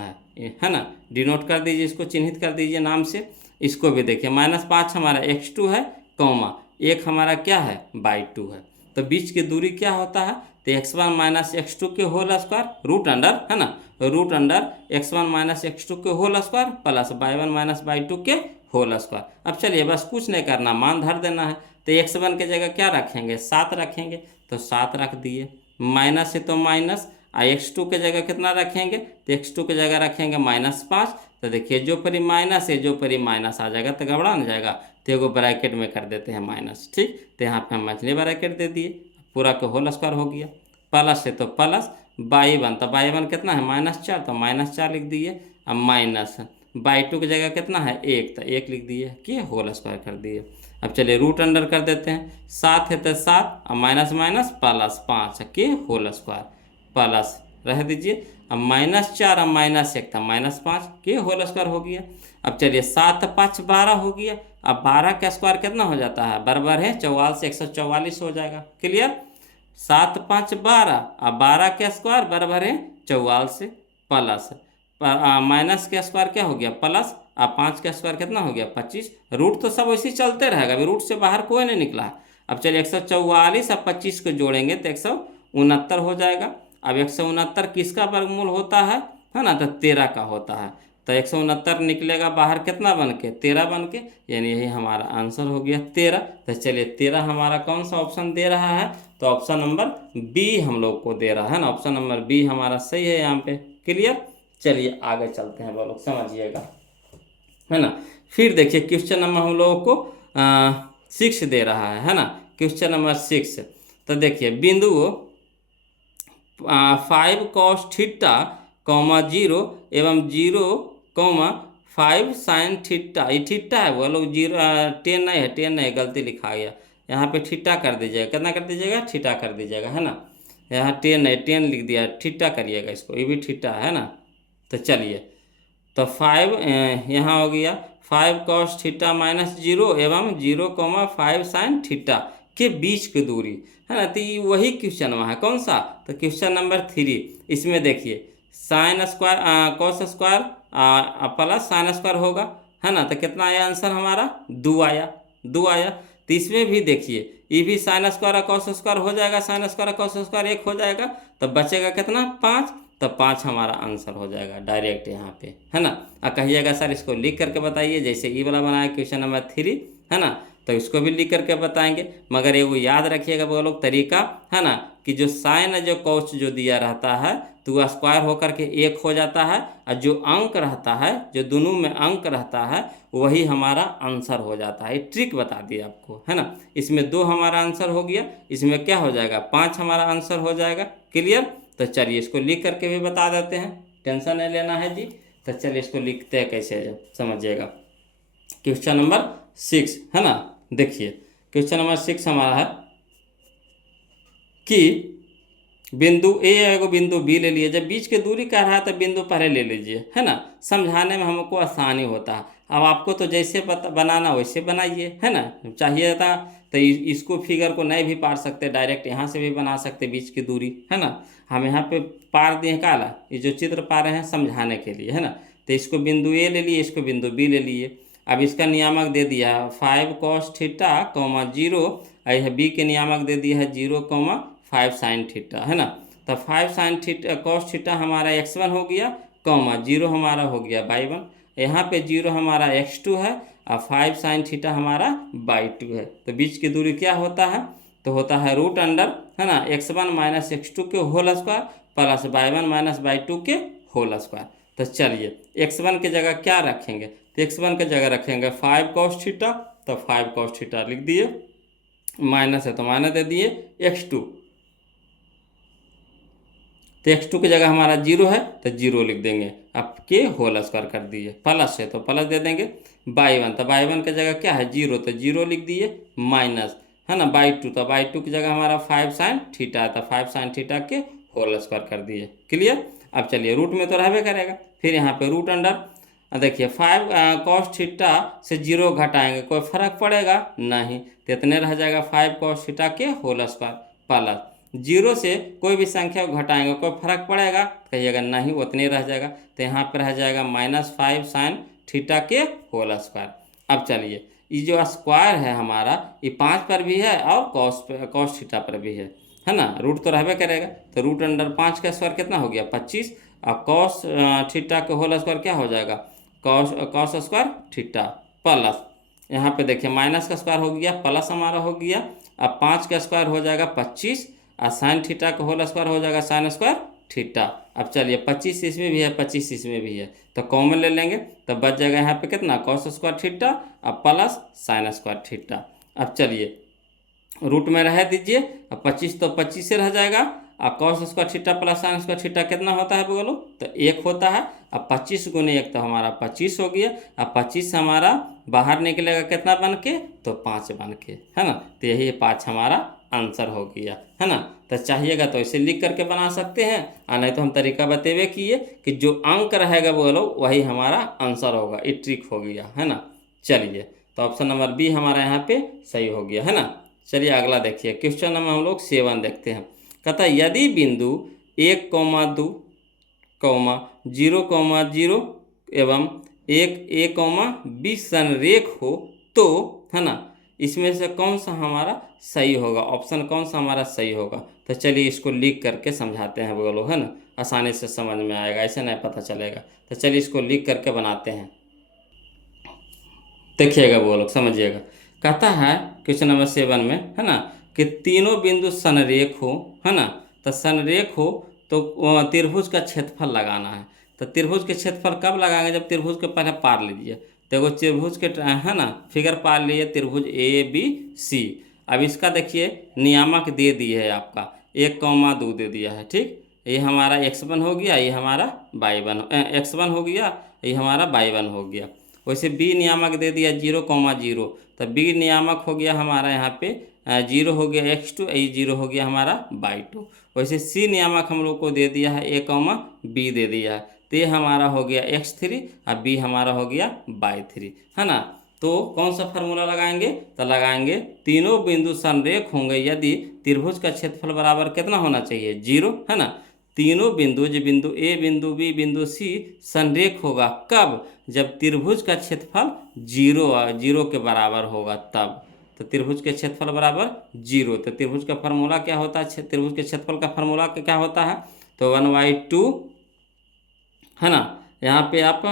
है ना। डिनोट कर दीजिए, इसको चिन्हित कर दीजिए नाम से। इसको भी देखिए -5 हमारा x2 है, कौमा 1 हमारा क्या है y2 है। तो बीच की दूरी क्या होता है, तो x1 - x2 के होल स्क्वायर रूट अंडर, है ना, रूट अंडर x1 - x2 के whole square plus y1 - y2 के होल स्क्वायर। अब चलिए बस कुछ नहीं करना, मान धर देना है। तो x1 की जगह क्या रखेंगे 7 रखेंगे, तो 7 रख दिए, माइनस है तो माइनस। और x2 की जगह कितना रखेंगे, तो x2 की जगह रखेंगे -5। तो देखिए जो परी माइनस है जो परी माइनस आ जाएगा, तो घबरा नहीं जाएगा। तो एगो ब्रैकेट में कर देते हैं माइनस, ठीक। तो यहाँ पे हम मछली ब्रैकेट दे दिए, पूरा के होल स्क्वायर हो गया। प्लस है तो प्लस y1, तो y1 कितना है -4, तो -4 लिख दिए। अब माइनस y2 की जगह कितना है 1, तो 1 लिख दिए कि होल स्क्वायर कर दिए। अब चलिए रूट अंडर कर देते हैं, 7 है तो 7, अब माइनस माइनस प्लस 5 के होल स्क्वायर प्लस रह दीजिए। अब -4 अब -1 था -5 के होल स्क्वायर हो गया। अब चलिए 7 5 12 हो गया। अब 12 का स्क्वायर कितना हो जाता है, बराबर है 44 से 144 हो जाएगा। क्लियर। 7 5 12, अब 12 का स्क्वायर बराबर है 44 से, प्लस माइनस का स्क्वायर क्या हो गया प्लस, अब 5 का स्क्वायर कितना हो गया 25। रूट तो सब वैसे ही चलते रहेगा, अभी रूट से बाहर कोई नहीं निकला है। अब चलिए 144 और 25 को जोड़ेंगे तो 169 हो जाएगा। अब 169 किसका वर्गमूल होता है ना, तो 13 का होता है। तो 169 निकलेगा बाहर कितना बन के 13 बन के, यानी यही हमारा आंसर हो गया 13। तो चलिए 13 हमारा कौन सा ऑप्शन दे रहा है, तो ऑप्शन नंबर बी हम लोग को दे रहा है ना, ऑप्शन नंबर बी हमारा सही है यहाँ पे। क्लियर। चलिए आगे चलते हैं, वो लोग समझिएगा, है ना। फिर देखिए क्वेश्चन नंबर हम लोगों को 6 दे रहा है ना, क्वेश्चन नंबर 6। तो देखिए बिंदु 5 cos थीटा, 0 एवं 0, 5 sin थीटा, ये थीटा है वो लोग 10 नहीं है, 10 नहीं गलती लिखा गया, यहाँ पे थीटा कर दीजिएगा। कितना कर दीजिएगा थीटा कर दीजिएगा, है ना। यहाँ 10 है 10 लिख दिया, थीटा करिएगा इसको, ये भी थीटा है ना। तो चलिए तो 5 यहाँ हो गया 5 cos थीटा -0 एवं 0, 5 sin थीटा के बीच की दूरी, है ना। तो ये वही क्वेश्चन वहाँ है, कौन सा, तो क्वेश्चन नंबर 3। इसमें देखिए sine square cos square plus sine square होगा, है ना। तो कितना आया आंसर हमारा 2 आया, 2 आया। तो इसमें भी देखिए ये भी साइन स्क्वायर कॉस स्क्वायर हो जाएगा, साइन स्क्वायर कॉस स्क्वायर 1 हो जाएगा, तो बचेगा कितना 5। तो 5 हमारा आंसर हो जाएगा डायरेक्ट यहाँ पे, है ना। और कहिएगा सर इसको लिख करके बताइए, जैसे ई वाला बनाया क्वेश्चन नंबर 3, है ना, तो इसको भी लिख करके बताएंगे। मगर ये वो याद रखिएगा वो लोग तरीका, है ना, कि जो साइन जो कॉस जो दिया रहता है तो वह स्क्वायर होकर के 1 हो जाता है, और जो अंक रहता है, जो दोनों में अंक रहता है, वही हमारा आंसर हो जाता है। ट्रिक बता दिया आपको, है ना। इसमें 2 हमारा आंसर हो गया, इसमें क्या हो जाएगा 5 हमारा आंसर हो जाएगा। क्लियर। तो चलिए इसको लिख करके भी बता देते हैं, टेंशन नहीं लेना है जी। तो चलिए इसको लिखते हैं कैसे, जब समझिएगा। क्वेश्चन नंबर 6 है ना, देखिए क्वेश्चन नंबर 6 हमारा है कि बिंदु ए एगो बिंदु बी ले लिए। जब बीच की दूरी कह रहा है तो बिंदु पहले ले लीजिए, है ना, समझाने में हमको आसानी होता है। अब आपको तो जैसे बनाना वैसे बनाइए, है ना। चाहिए था तो इसको फिगर को नहीं भी पार सकते, डायरेक्ट यहाँ से भी बना सकते बीच की दूरी, है ना। हम यहाँ पे पार दिए काला, ये जो चित्र पा रहे हैं समझाने के लिए, है ना। तो इसको बिंदु ए ले लिए, इसको बिंदु बी ले लिए। अब इसका नियामक दे दिया 5 cos थीटा, 0, यह बी के नियामक दे दिया है 0, 5 sin थीटा, है ना। तो 5 sin थीटा cos थीटा हमारा x1 हो गया, 0 हमारा हो गया y1, यहाँ पे 0 हमारा x2 है और 5 sin थीटा हमारा y2 है। तो बीच की दूरी क्या होता है, तो होता है रूट अंडर, है ना, x1 माइनस x2 के whole square plus y1 minus y2 के होल स्क्वायर। तो चलिए x1 की जगह क्या रखेंगे, तो x1 की जगह रखेंगे 5 cos थीटा, तो 5 cos थीटा लिख दिए, माइनस है तो माइनस दे दिए x2, तो x2 की जगह हमारा 0 है तो 0 लिख देंगे, अब के होल स्क्वायर कर दिए, प्लस है तो प्लस दे देंगे y1, तो y1 की जगह क्या है 0, तो 0 लिख दिए, माइनस, है ना, y2, तो y2 की जगह हमारा 5 sin थीटा है, तो 5 sin थीटा के होल स्क्वायर कर दिए, क्लियर। अब चलिए रूट में तो रहबे करेगा, फिर यहाँ पे रूट अंडर, देखिए 5 cos थीटा से 0 घटाएंगे, कोई फर्क पड़ेगा नहीं, तो इतने रह जाएगा 5 cos थीटा के होल स्क्वायर प्लस 0 से कोई भी संख्या को घटाएंगे, कोई फर्क पड़ेगा, कहिएगा नहीं, उतने रह जाएगा, तो यहाँ पर रह जाएगा -5 sin थीटा के होल स्क्वायर। अब चलिए ये जो स्क्वायर है हमारा, ये 5 पर भी है और cos थीटा पर भी है ना, रूट तो रहबे करेगा, तो रूट अंडर 5 का स्क्वायर कितना हो गया 25, और cos थीटा के होल स्क्वायर क्या हो जाएगा cos स्क्वायर थीटा प्लस, यहाँ पे देखिए माइनस का स्क्वायर हो गया प्लस हमारा हो गया, अब 5 का स्क्वायर हो जाएगा 25 और साइन थीटा का होल स्क्वायर हो जाएगा साइन स्क्वायर थीटा। अब चलिए 25 इसमें भी है 25 इसमें भी है, तो कॉमन ले लेंगे, तो बच जाएगा यहाँ पे कितना cos स्क्वायर थीटा और प्लस साइन स्क्वायर थीटा। अब चलिए रूट में रह दीजिए, अब 25 तो 25 से रह जाएगा, और cos square theta plus sine square theta कितना होता है बोलो, तो 1 होता है। अब 25 गुने 1 तो हमारा 25 हो गया, अब 25 हमारा बाहर निकलेगा कितना बन के, तो 5 बन के, है ना, तो यही 5 हमारा आंसर हो गया, है ना। तो चाहिएगा तो इसे लिख करके बना सकते हैं, और नहीं तो हम तरीका बतेबे किए कि जो अंक रहेगा बोलो वही हमारा आंसर होगा, ये ट्रिक हो गया, है ना। चलिए तो ऑप्शन नंबर बी हमारा यहाँ पे सही हो गया, है ना। चलिए अगला देखिए, क्वेश्चन नंबर हम लोग 7 देखते हैं। कहता है यदि बिंदु 1, 2, 0, 0 एवं 1, A, B संरेख हो तो, है ना, इसमें से कौन सा हमारा सही होगा, ऑप्शन कौन सा हमारा सही होगा। तो चलिए इसको लिख करके समझाते हैं बोलो, है ना, आसानी से समझ में आएगा, ऐसे नहीं पता चलेगा। तो चलिए इसको लिख करके बनाते हैं, देखिएगा वो लोग समझिएगा। कहता है क्वेश्चन नंबर 7 में, है ना, कि तीनों बिंदु संरेख हो, है ना, तो संरेख हो तो त्रिभुज का क्षेत्रफल लगाना है। तो त्रिभुज के क्षेत्रफल कब लगाएंगे, जब त्रिभुज के पहले पार लीजिए, तो एगो त्रिभुज के, है ना, फिगर पार लिए त्रिभुज ABC। अब इसका देखिए नियामक दे दिए है आपका 1, 2 दे दिया है, ठीक, ये हमारा x1 हो गया, ये हमारा y1, x1 हो गया, ये हमारा y1 हो गया। वैसे बी नियामक दे दिया 0, 0, तो बी नियामक हो गया हमारा यहाँ पे 0 हो गया x2, ये 0 हो गया हमारा y2। वैसे सी नियामक हम लोग को दे दिया है A, B दे दिया है, तो ये हमारा हो गया x3 और बी हमारा हो गया y3, है ना। तो कौन सा फार्मूला लगाएंगे, तो लगाएंगे तीनों बिंदु संरेख होंगे यदि त्रिभुज का क्षेत्रफल बराबर कितना होना चाहिए 0, है ना। तीनों बिंदु, जो बिंदु ए, बिंदु बी, बिंदु सी संरेख होगा कब, जब त्रिभुज का क्षेत्रफल 0 के बराबर होगा तब। तो त्रिभुज के क्षेत्रफल बराबर 0, तो त्रिभुज का फार्मूला क्या होता है, त्रिभुज के क्षेत्रफल का फार्मूला क्या होता है, तो 1/2, है ना। यहाँ पे आप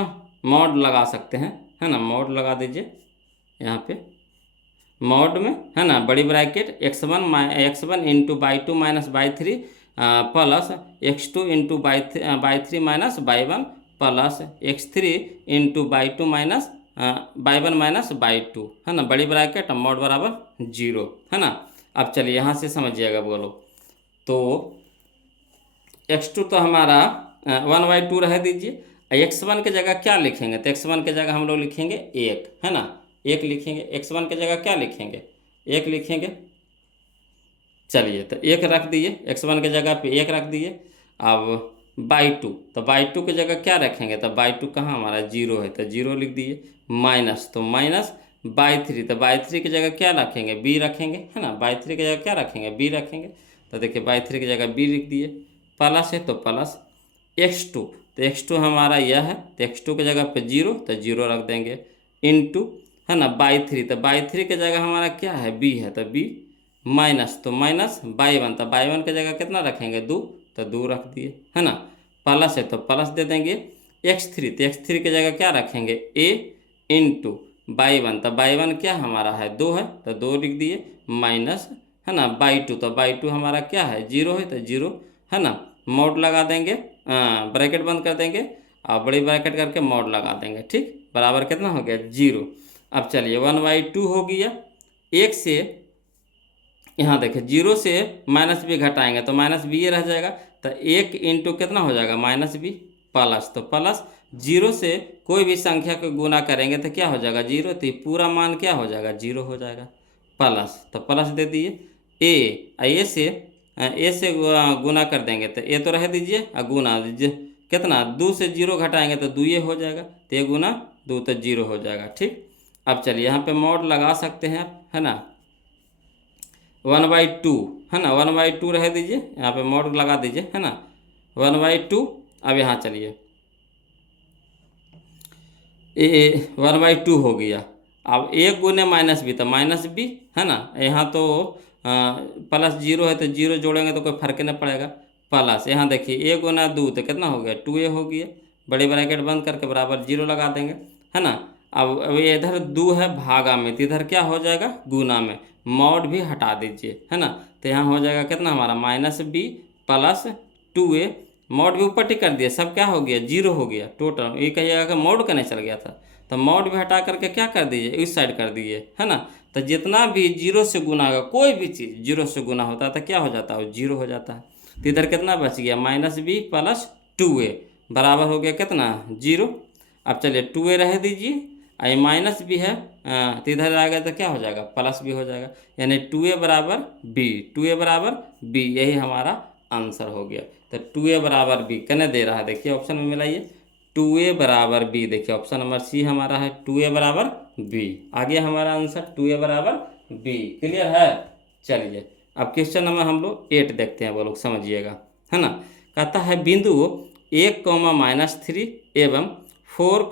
मॉड लगा सकते हैं, है ना, मॉड लगा दीजिए यहाँ पे मॉड में, है ना, बड़ी bracket x1 into y2 minus y3 plus x2 into y3 minus y1 plus x3 into y2 minus y1 minus y2, है ना, बड़ी ब्रैकेट मॉड बराबर 0, है ना। अब चलिए यहाँ से समझिएगा बोलो, तो x2 तो हमारा 1/2 रह दीजिए। x1 के जगह क्या लिखेंगे, तो x1 के जगह हम लोग लिखेंगे 1, है ना, 1 लिखेंगे। x1 के जगह क्या लिखेंगे, 1 लिखेंगे। चलिए तो 1 रख दिए, x1 के जगह पे 1 रख दिए। अब बाई 2, तो बाई 2 की जगह क्या रखेंगे, तो बाई 2 कहाँ हमारा 0 है, तो 0 लिख दिए। माइनस, तो माइनस बाई 3, तो बाई 3 की जगह क्या रखेंगे, b रखेंगे, है ना, बाई 3 की जगह क्या रखेंगे, b रखेंगे। तो देखिए बाई 3 की जगह b लिख दिए। प्लस है तो प्लस x2, तो x2 हमारा यह है, तो x2 की जगह पे 0, तो 0 रख देंगे। इनटू, है ना, बाई 3, तो बाई 3 की जगह हमारा क्या है, b है, तो b। माइनस, तो माइनस बाई 1, तो बाई 1 की जगह कितना रखेंगे, 2, तो 2 रख दिए, है ना। प्लस है तो प्लस दे देंगे। x3, तो x3 की जगह क्या रखेंगे, a इंटू बाई 1, तो बाई 1 क्या हमारा है, 2 है, तो 2 लिख दिए। माइनस, है ना, बाई 2, तो बाई 2 हमारा क्या है, 0 है, तो 0, है ना। मोड लगा देंगे, ब्रैकेट बंद कर देंगे और बड़ी ब्रैकेट करके मोड लगा देंगे, ठीक, बराबर कितना हो गया, 0। अब चलिए 1/2 हो गया। 1 से यहाँ देखिए 0 से माइनस बी घटाएंगे तो माइनस बी ये रह जाएगा, तो 1 इंटू कितना हो जाएगा, माइनस बी। प्लस, तो प्लस 0 से कोई भी संख्या को गुना करेंगे तो क्या हो जाएगा, 0, तो ये पूरा मान क्या हो जाएगा, 0 हो जाएगा। प्लस, तो प्लस दे दिए। ए से गुना कर देंगे तो ए तो रह दीजिए और गुना दीजिए, कितना, 2 से 0 घटाएंगे तो 2 ये हो जाएगा, तो 1 गुना 2 तो 0 हो जाएगा, ठीक। अब चलिए यहाँ पे मोड लगा सकते हैं आप, है ना। 1/2, है ना, 1/2 रह दीजिए, यहाँ पे मोड लगा दीजिए, है ना, 1/2। अब यहाँ चलिए 1/2 हो गया। अब 1 गुने माइनस बी, तो माइनस बी, है ना, यहाँ तो प्लस 0 है तो 0 जोड़ेंगे तो कोई फर्क नहीं पड़ेगा। प्लस यहाँ देखिए 1 गुना 2 तो कितना हो गया, 2a हो गया। बड़ी ब्रैकेट बंद करके बराबर 0 लगा देंगे, है ना। अब ये इधर 2 है भागा में, तो इधर क्या हो जाएगा, गुना में। मॉड भी हटा दीजिए, है ना, तो यहाँ हो जाएगा कितना हमारा, minus B plus 2a। Mod भी ऊपर टिक कर दिया, सब क्या हो गया, 0 हो गया टोटल। ये कहिएगा कि मॉड करने चल गया था, तो मॉड भी हटा करके क्या कर दीजिए, इस साइड कर दीजिए, है ना। तो जितना भी 0 से गुना होगा, कोई भी चीज़ 0 से गुना होता है तो क्या हो जाता है, 0 हो जाता है। तो इधर कितना बच गया, माइनस बी प्लस 2a बराबर हो गया कितना, 0। अब चलिए 2a रह दीजिए, आई माइनस भी है, तो इधर आ गया तो क्या हो जाएगा, प्लस भी हो जाएगा, यानी 2a बराबर बी, 2a बराबर बी, यही हमारा आंसर हो गया। तो 2a बराबर बी कहने दे रहा है, देखिए ऑप्शन में मिलाइए, 2a बराबर बी, देखिए ऑप्शन नंबर सी हमारा है, 2a बराबर बी। आ गया हमारा आंसर 2a बराबर बी, क्लियर है। चलिए अब क्वेश्चन नंबर हम लोग 8 देखते हैं, वो लोग समझिएगा, है ना। कहता है बिंदु 1, -3 एवं 4,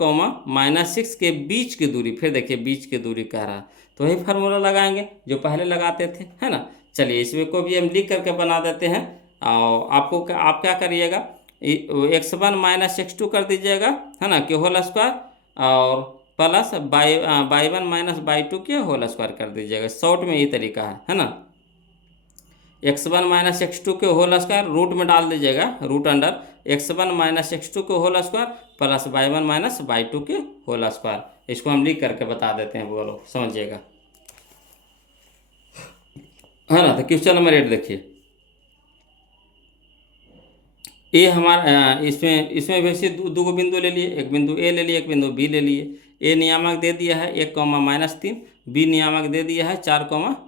-6 के बीच की दूरी, फिर देखिए बीच की दूरी कह रहा है, तो वही फार्मूला लगाएंगे जो पहले लगाते थे, है ना। चलिए इसमें को भी हम लिख करके बना देते हैं, और आपको आप क्या करिएगा, x1 - x2 कर दीजिएगा, है ना, के होल स्क्वायर, और प्लस बाई 1 - बाई 2 के होल स्क्वायर कर दीजिएगा। शॉर्ट में यही तरीका है ना। x1 - x2 के होल स्क्वायर रूट में डाल दीजिएगा, रूट अंडर x1 - x2 के whole square plus y 1 - y 2 के होल स्क्वायर। इसको हम लिख करके बता देते हैं, बोलो समझिएगा, है ना। तो क्वेश्चन नंबर 8 देखिए, ए हमारा इसमें इसमें वैसे दो बिंदु ले लिए, एक बिंदु ए ले लिए, एक बिंदु बी ले लिए। ए नियामक दे दिया है 1, -3, बी नियामक दे दिया है 4,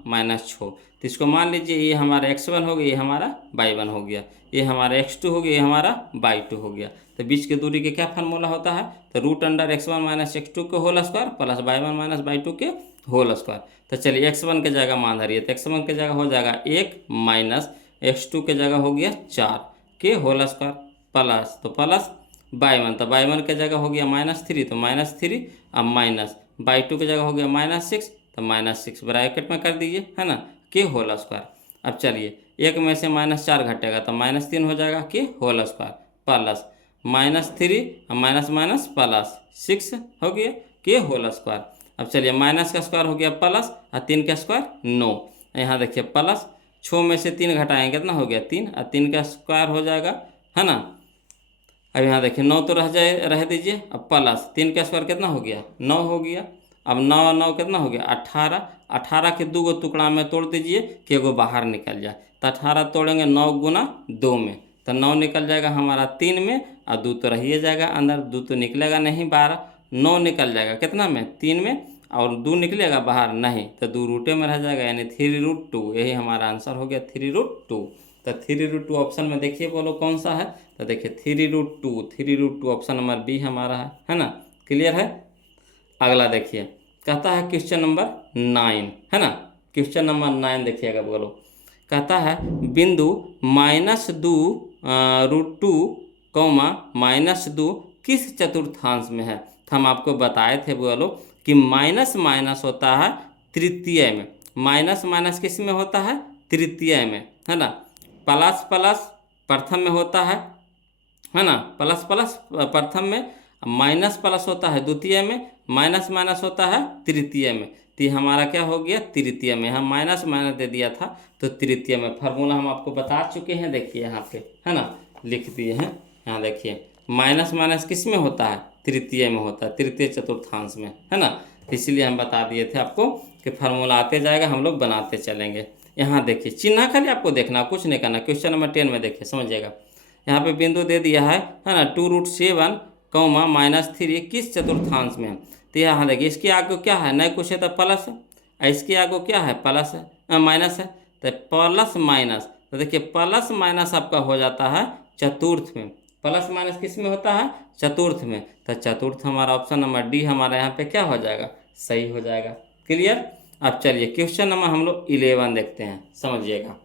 -6। तो इसको मान लीजिए ये हमारा x1 हो गया, ये हमारा y1 हो गया, ये हमारा x2 हो गया, ये हमारा y2 हो गया। तो बीच की दूरी के क्या फार्मूला होता है, तो रूट अंडर x1 - x2 के whole square plus y1 - y 2 के होल स्क्वायर। तो चलिए x1 के जगह मान धरिए, तो x1 के जगह हो जाएगा 1 माइनस x2 के जगह हो गया 4 के होल स्क्वायर प्लस, तो प्लस बाई 1, तो बाई 1 के जगह हो गया -3, तो -3, अब माइनस बाई 2 की जगह हो गया -6, तो -6 ब्रैकेट में कर दीजिए, है ना, के होल स्क्वायर। अब चलिए एक में से -4 घटेगा तो -3 हो जाएगा के whole square plus -3 minus minus plus 6 हो गया के होल स्क्वायर। अब चलिए माइनस का स्क्वायर हो गया प्लस, और 3 का स्क्वायर 9, यहाँ देखिए प्लस 6 में से 3 घटाएंगे कितना हो गया 3, और 3 का स्क्वायर हो जाएगा, है ना। अब यहाँ देखिए 9 तो रह दीजिए, अब प्लस 3 का स्क्वायर कितना हो गया 9 हो गया। अब 9 9 कितना हो गया 18, 18 के 2 टुकड़ा में तोड़ दीजिए कि एगो बाहर निकल जाए, तो 18 तोड़ेंगे 9 गुना 2 में, तो 9 निकल जाएगा हमारा 3 में, और 2 तो रहिए जाएगा अंदर, 2 तो निकलेगा नहीं 12, 9 निकल जाएगा कितना में 3 में, और 2 निकलेगा बाहर नहीं, तो 2 रूटे में रह जाएगा, यानी 3√2। यही हमारा आंसर हो गया 3√2। तो 3√2 ऑप्शन में देखिए बोलो कौन सा है, तो देखिए 3√2 ऑप्शन नंबर बी हमारा है ना। क्लियर है। अगला देखिए, कहता है क्वेश्चन नंबर 9, है ना। क्वेश्चन नंबर 9 देखिएगा बोलो, कहता है बिंदु -2√2, -2 किस चतुर्थांश में है। तो हम आपको बताए थे बोलो कि माइनस माइनस होता है तृतीय में, माइनस माइनस किस में होता है, तृतीय में, है ना। प्लस प्लस प्रथम में होता है ना, प्लस प्लस प्रथम में, माइनस प्लस होता है द्वितीय में, माइनस माइनस होता है तृतीय में। तो ये हमारा क्या हो गया, तृतीय में। हम माइनस माइनस दे दिया था तो तृतीय में। फार्मूला हम आपको बता चुके हैं, देखिए यहाँ पे, है ना, लिख दिए हैं। यहाँ देखिए माइनस माइनस किस में होता है, तृतीय में होता है, तृतीय चतुर्थांश में, है ना। इसलिए हम बता दिए थे आपको कि फार्मूला आते जाएगा, हम लोग बनाते चलेंगे। यहाँ देखिए चिन्ह खाली आपको देखना, कुछ नहीं करना। क्वेश्चन नंबर 10 में देखिए, समझिएगा। यहाँ पे बिंदु दे दिया है ना, 2√7, -3 किस चतुर्थांश में है। तो यहाँ देखिए इसके आगे क्या है, नहीं कुछ है तो प्लस है, इसके आगे क्या है, प्लस है, माइनस है, तो प्लस माइनस। तो देखिए प्लस माइनस आपका हो जाता है चतुर्थ में, प्लस माइनस किस में होता है, चतुर्थ में। तो चतुर्थ हमारा ऑप्शन नंबर डी हमारा यहाँ पे क्या हो जाएगा, सही हो जाएगा। क्लियर। अब चलिए क्वेश्चन नंबर हम लोग 11 देखते हैं, समझिएगा।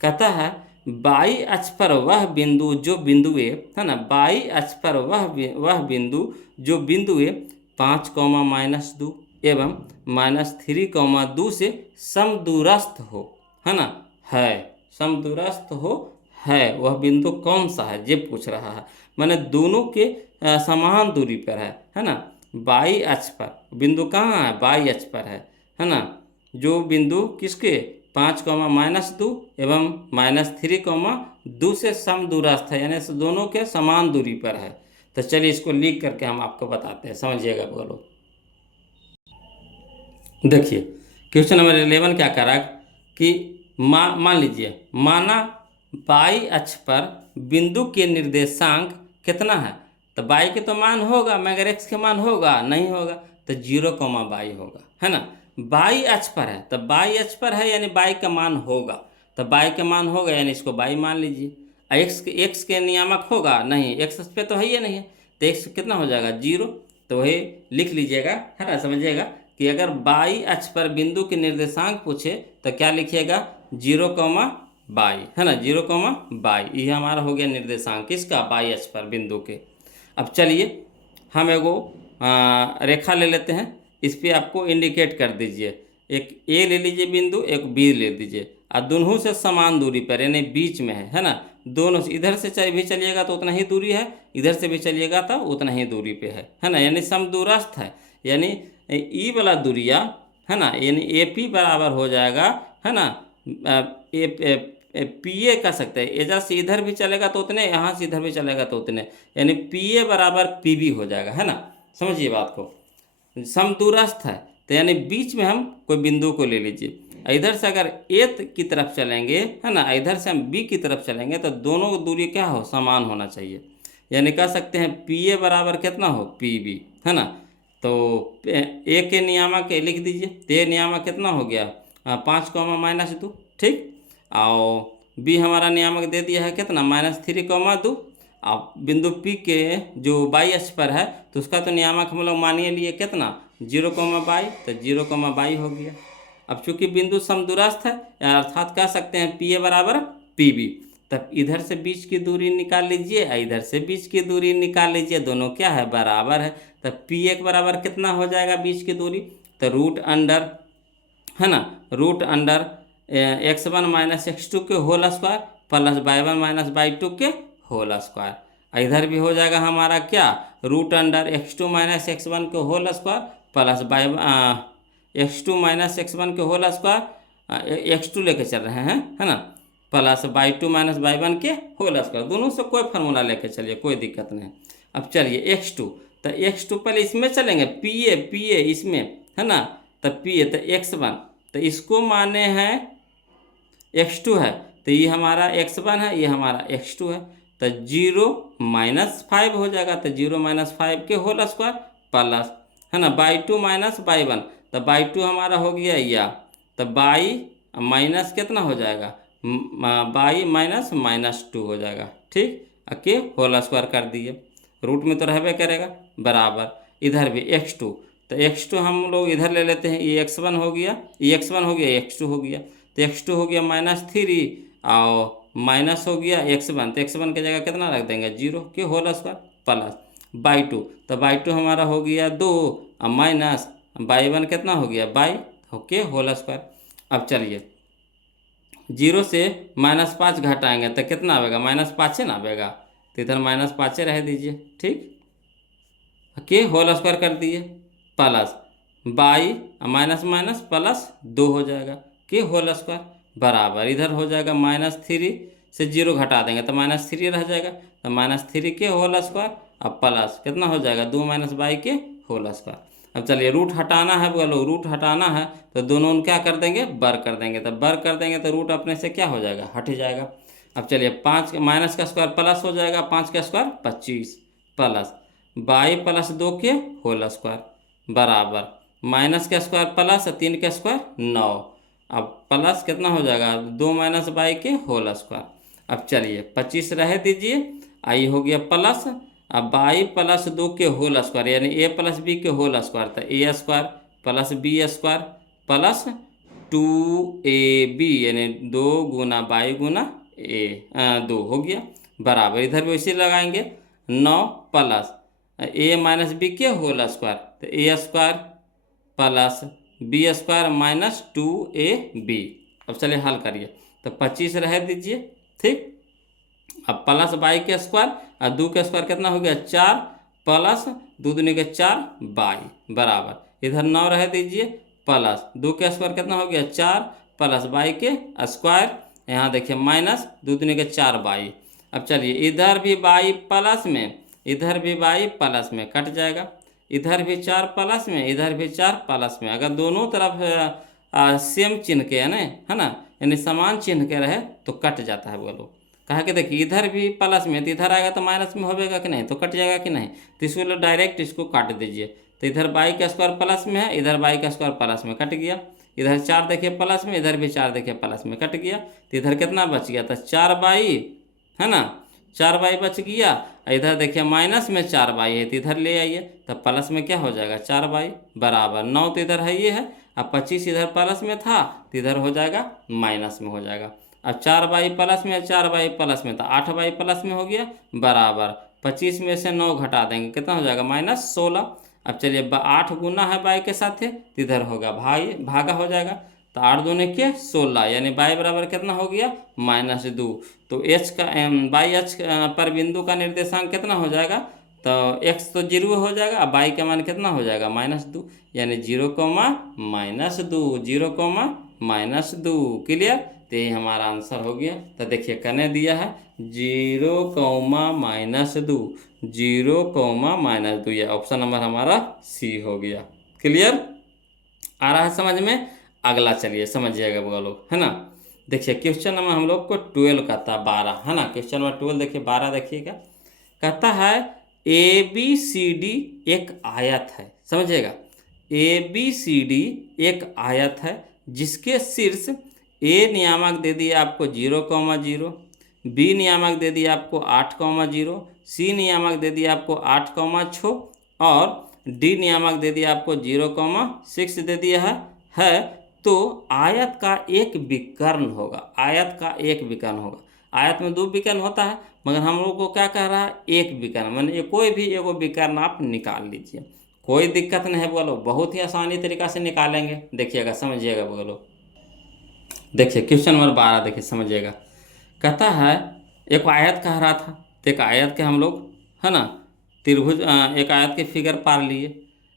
कहता है बाई अक्ष पर वह बिंदु जो बिंदुए, है ना, बाई अक्ष पर वह बिंदु जो बिंदुए 5, -2 एवं -3, से समदूरस्थ हो, है ना, है, समदूरस्थ हो है, वह बिंदु कौन सा है, ये पूछ रहा है। माने दोनों के समान दूरी पर है ना। बाई अक्ष पर बिंदु कहाँ है, बाई अक्ष पर है ना। जो बिंदु किसके 5, -2 एवं -3, से समदूरस्थ है, यानी दोनों के समान दूरी पर है। तो चलिए इसको लिख करके हम आपको बताते हैं, समझिएगा बोलो। देखिए क्वेश्चन नंबर 11 क्या करा कि मान लीजिए, माना बाई अक्ष पर बिंदु के निर्देशांक कितना है। तो बाई के तो मान होगा, मगर एक्स के मान होगा नहीं होगा, तो 0, होगा, है ना। बाई अक्ष पर है, तो बाई अक्ष पर है यानी बाई का मान होगा, तो बाई का मान होगा यानी इसको बाई मान लीजिए। एक्स के नियामक होगा नहीं, एक्स पे तो है ही नहीं है, तो एक्स कितना हो जाएगा 0। तो वही लिख लीजिएगा, है ना, समझिएगा कि अगर बाई अक्ष पर बिंदु के निर्देशांक पूछे तो क्या लिखिएगा 0, है ना, 0, ये हमारा हो गया निर्देशांक किसका, बाई अक्ष पर बिंदु के। अब चलिए हम एगो रेखा ले लेते हैं, इस पर आपको इंडिकेट कर दीजिए। एक ए ले लीजिए बिंदु, एक बी ले दीजिए, और दोनों से समान दूरी पर यानी बीच में है ना। दोनों से इधर से चाहे भी चलिएगा तो उतना ही दूरी है, इधर से भी चलिएगा तो उतना ही दूरी पे है ना, यानी समदूरस्थ है। यानी ई वाला दूरिया, है ना, यानी ए पी बराबर हो जाएगा, है ना, पी ए कह सकते हैं। इधर से इधर भी चलेगा तो उतने, यहाँ से इधर भी चलेगा तो उतने, यानी पी ए बराबर पी बी हो जाएगा, है ना। समझिए बात को, समदूरस्थ है तो यानी बीच में हम कोई बिंदु को ले लीजिए। इधर से अगर ए की तरफ चलेंगे, है ना, इधर से हम बी की तरफ चलेंगे तो दोनों की दूरी क्या हो, समान होना चाहिए। यानी कह सकते हैं पी ए बराबर कितना हो, पी बी, है ना। तो ए के नियामक लिख दीजिए, तो ए नियामक कितना हो गया 5, -2, ठीक। और बी हमारा नियामक दे दिया है कितना -3, अब बिंदु पी के जो बाई अक्ष पर है तो उसका तो नियामक हम लोग मानिए लिए कितना 0, तो 0, हो गया। अब चूंकि बिंदु समदूरस्थ है, अर्थात कह सकते हैं पी ए बराबर पी बी। तब इधर से बीच की दूरी निकाल लीजिए, इधर से बीच की दूरी निकाल लीजिए, दोनों क्या है, बराबर है। तब पी ए बराबर कितना हो जाएगा बीच की दूरी, तो √, है ना, √, x1 - x2 के whole square plus y1 - y2 के होल स्क्वायर। इधर भी हो जाएगा हमारा क्या √, x2 - x1 के whole square plus x2 - x1 के होल स्क्वायर, x2 लेके चल रहे हैं, है ना, प्लस y2 - y1 के होल स्क्वायर। दोनों से कोई फार्मूला लेके चलिए, कोई दिक्कत नहीं। अब चलिए x2, तो x2 पहले इसमें चलेंगे, पी ए इसमें, है ना, तो पी ए तो x1, तो इसको माने हैं x2 है, तो ये हमारा x1 है, ये हमारा x2 है। तो 0 - 5 हो जाएगा, तो 0 - 5 के होल स्क्वायर प्लस, है ना, बाई 2 - बाई 1, तो बाई 2 हमारा हो गया या, तो बाई माइनस कितना हो जाएगा, बाई -2 हो जाएगा। ठीक, के होल स्क्वायर कर दिए, रूट में तो रहबे करेगा, बराबर इधर भी x2, तो x2 हम लोग इधर ले लेते हैं, ये x1 हो गया, ये x1 हो गया, x2 हो गया, तो x2 हो गया -3 और माइनस हो गया x1, तो x1 की जगह कितना रख देंगे 0 के होल स्क्वायर प्लस बाई 2, तो बाई 2 हमारा हो गया 2 और माइनस बाई 1 कितना हो गया बाई के होल स्क्वायर। अब चलिए 0 से -5 घटाएंगे तो कितना आएगा -5 ना आएगा, तो इधर -5 रह दीजिए। ठीक, के होल स्क्वायर कर दिए plus by minus minus plus 2 हो जाएगा के होल स्क्वायर बराबर इधर हो जाएगा -3 से 0 घटा देंगे तो -3 रह जाएगा, तो -3 के होल स्क्वायर अब प्लस कितना हो जाएगा 2 - बाई के होल स्क्वायर। अब चलिए रूट हटाना है, बोलो रूट हटाना है तो दोनों क्या कर देंगे बर कर देंगे, तो बर कर देंगे तो रूट अपने से क्या हो जाएगा हट जाएगा। अब चलिए 5 माइनस का स्क्वायर प्लस हो जाएगा, 5 का स्क्वायर 25 प्लस बाई प्लस 2 के होल स्क्वायर बराबर माइनस का स्क्वायर प्लस 3 का स्क्वायर 9, अब प्लस कितना हो जाएगा 2 - बाई के होल स्क्वायर। अब चलिए 25 रह दीजिए, आई हो गया प्लस, अब बाई प्लस 2 के होल स्क्वायर यानी a प्लस बी के होल स्क्वायर, तो A square plus B square plus 2ab यानी 2 गुना बाई गुना ए 2 हो गया बराबर इधर भी वैसे लगाएंगे 9 प्लस a माइनस बी के होल स्क्वायर, तो A square plus B square minus 2ab। अब चलिए हल करिए, तो 25 रह दीजिए। ठीक, अब प्लस बाई के स्क्वायर और 2 के स्क्वायर कितना हो गया 4 प्लस 2 दूनी के 4 बाई बराबर इधर 9 रह दीजिए प्लस 2 के स्क्वायर कितना हो गया 4 प्लस बाई के स्क्वायर, यहाँ देखिए माइनस 2 दूनी के 4 बाई। अब चलिए इधर भी बाई प्लस में इधर भी बाई प्लस में कट जाएगा, इधर भी 4 प्लस में इधर भी 4 प्लस में, अगर दोनों तरफ सेम चिन्ह के है ना यानी समान चिन्ह के रहे तो कट जाता है। बोलो कहा कि देखिए इधर भी प्लस में तो इधर आएगा तो माइनस में होगा कि नहीं, तो कट जाएगा कि नहीं, तो इसको लो डायरेक्ट इसको काट दीजिए, तो इधर बाई का स्क्वायर प्लस में है इधर बाई का स्क्वायर प्लस में कट गया, इधर 4 देखिए प्लस में इधर भी 4 देखिए प्लस में कट गया, तो इधर कितना बच गया था 4 बाई, है ना 4 बाई बच गया, इधर देखिए माइनस में 4 बाई है तो इधर ले आइए तो प्लस में क्या हो जाएगा 4 बाई बराबर 9, तो इधर है ये है, अब 25 इधर प्लस में था तो इधर हो जाएगा माइनस में हो जाएगा। अब 4 बाई प्लस में 4 बाई प्लस में तो 8 बाई प्लस में हो गया बराबर 25 में से 9 घटा देंगे कितना हो जाएगा -16। अब चलिए 8 गुना है बाई के साथ है तो इधर होगा भाई भागा हो जाएगा, तो 8 दूने के 16 यानी बाई बराबर कितना हो गया -2, तो एच का बाई एच पर बिंदु का निर्देशांक कितना हो जाएगा, तो x तो 0 हो जाएगा, अब बाई का मान कितना हो जाएगा -2 यानी 0, -2 0, -2 क्लियर, तो ये हमारा आंसर हो गया। तो देखिए कने दिया है 0, -2 0, -2, ये ऑप्शन नंबर हमारा सी हो गया। क्लियर आ रहा है समझ में। अगला चलिए समझिएगा बोलो, है ना। देखिए क्वेश्चन नंबर हम लोग को 12 कहता है 12, है ना, क्वेश्चन नंबर 12 देखिए 12 देखिएगा, कहता है ABCD एक आयत है, समझिएगा ABCD एक आयत है जिसके शीर्ष A नियामक दे दिया आपको 0, B नियामक दे दिया आपको 8, C नियामक दे दिया आपको 8, और D नियामक दे दिया आपको 0, 6 दे दिया है तो आयत का एक विकर्ण होगा, आयत का एक विकर्ण होगा। आयत में 2 विकर्ण होता है मगर हम लोग को क्या कह रहा है एक विकर्ण, मैंने कोई भी एगो विकर्ण आप निकाल लीजिए, कोई दिक्कत नहीं है। बोलो बहुत ही आसानी तरीका से निकालेंगे, देखिएगा समझिएगा। बोलो देखिए क्वेश्चन नंबर 12 देखिए समझिएगा, कहता है एक आयत कह रहा था, तो एक आयत के हम लोग है ना त्रिभुज एक आयत के फिगर पार लिए,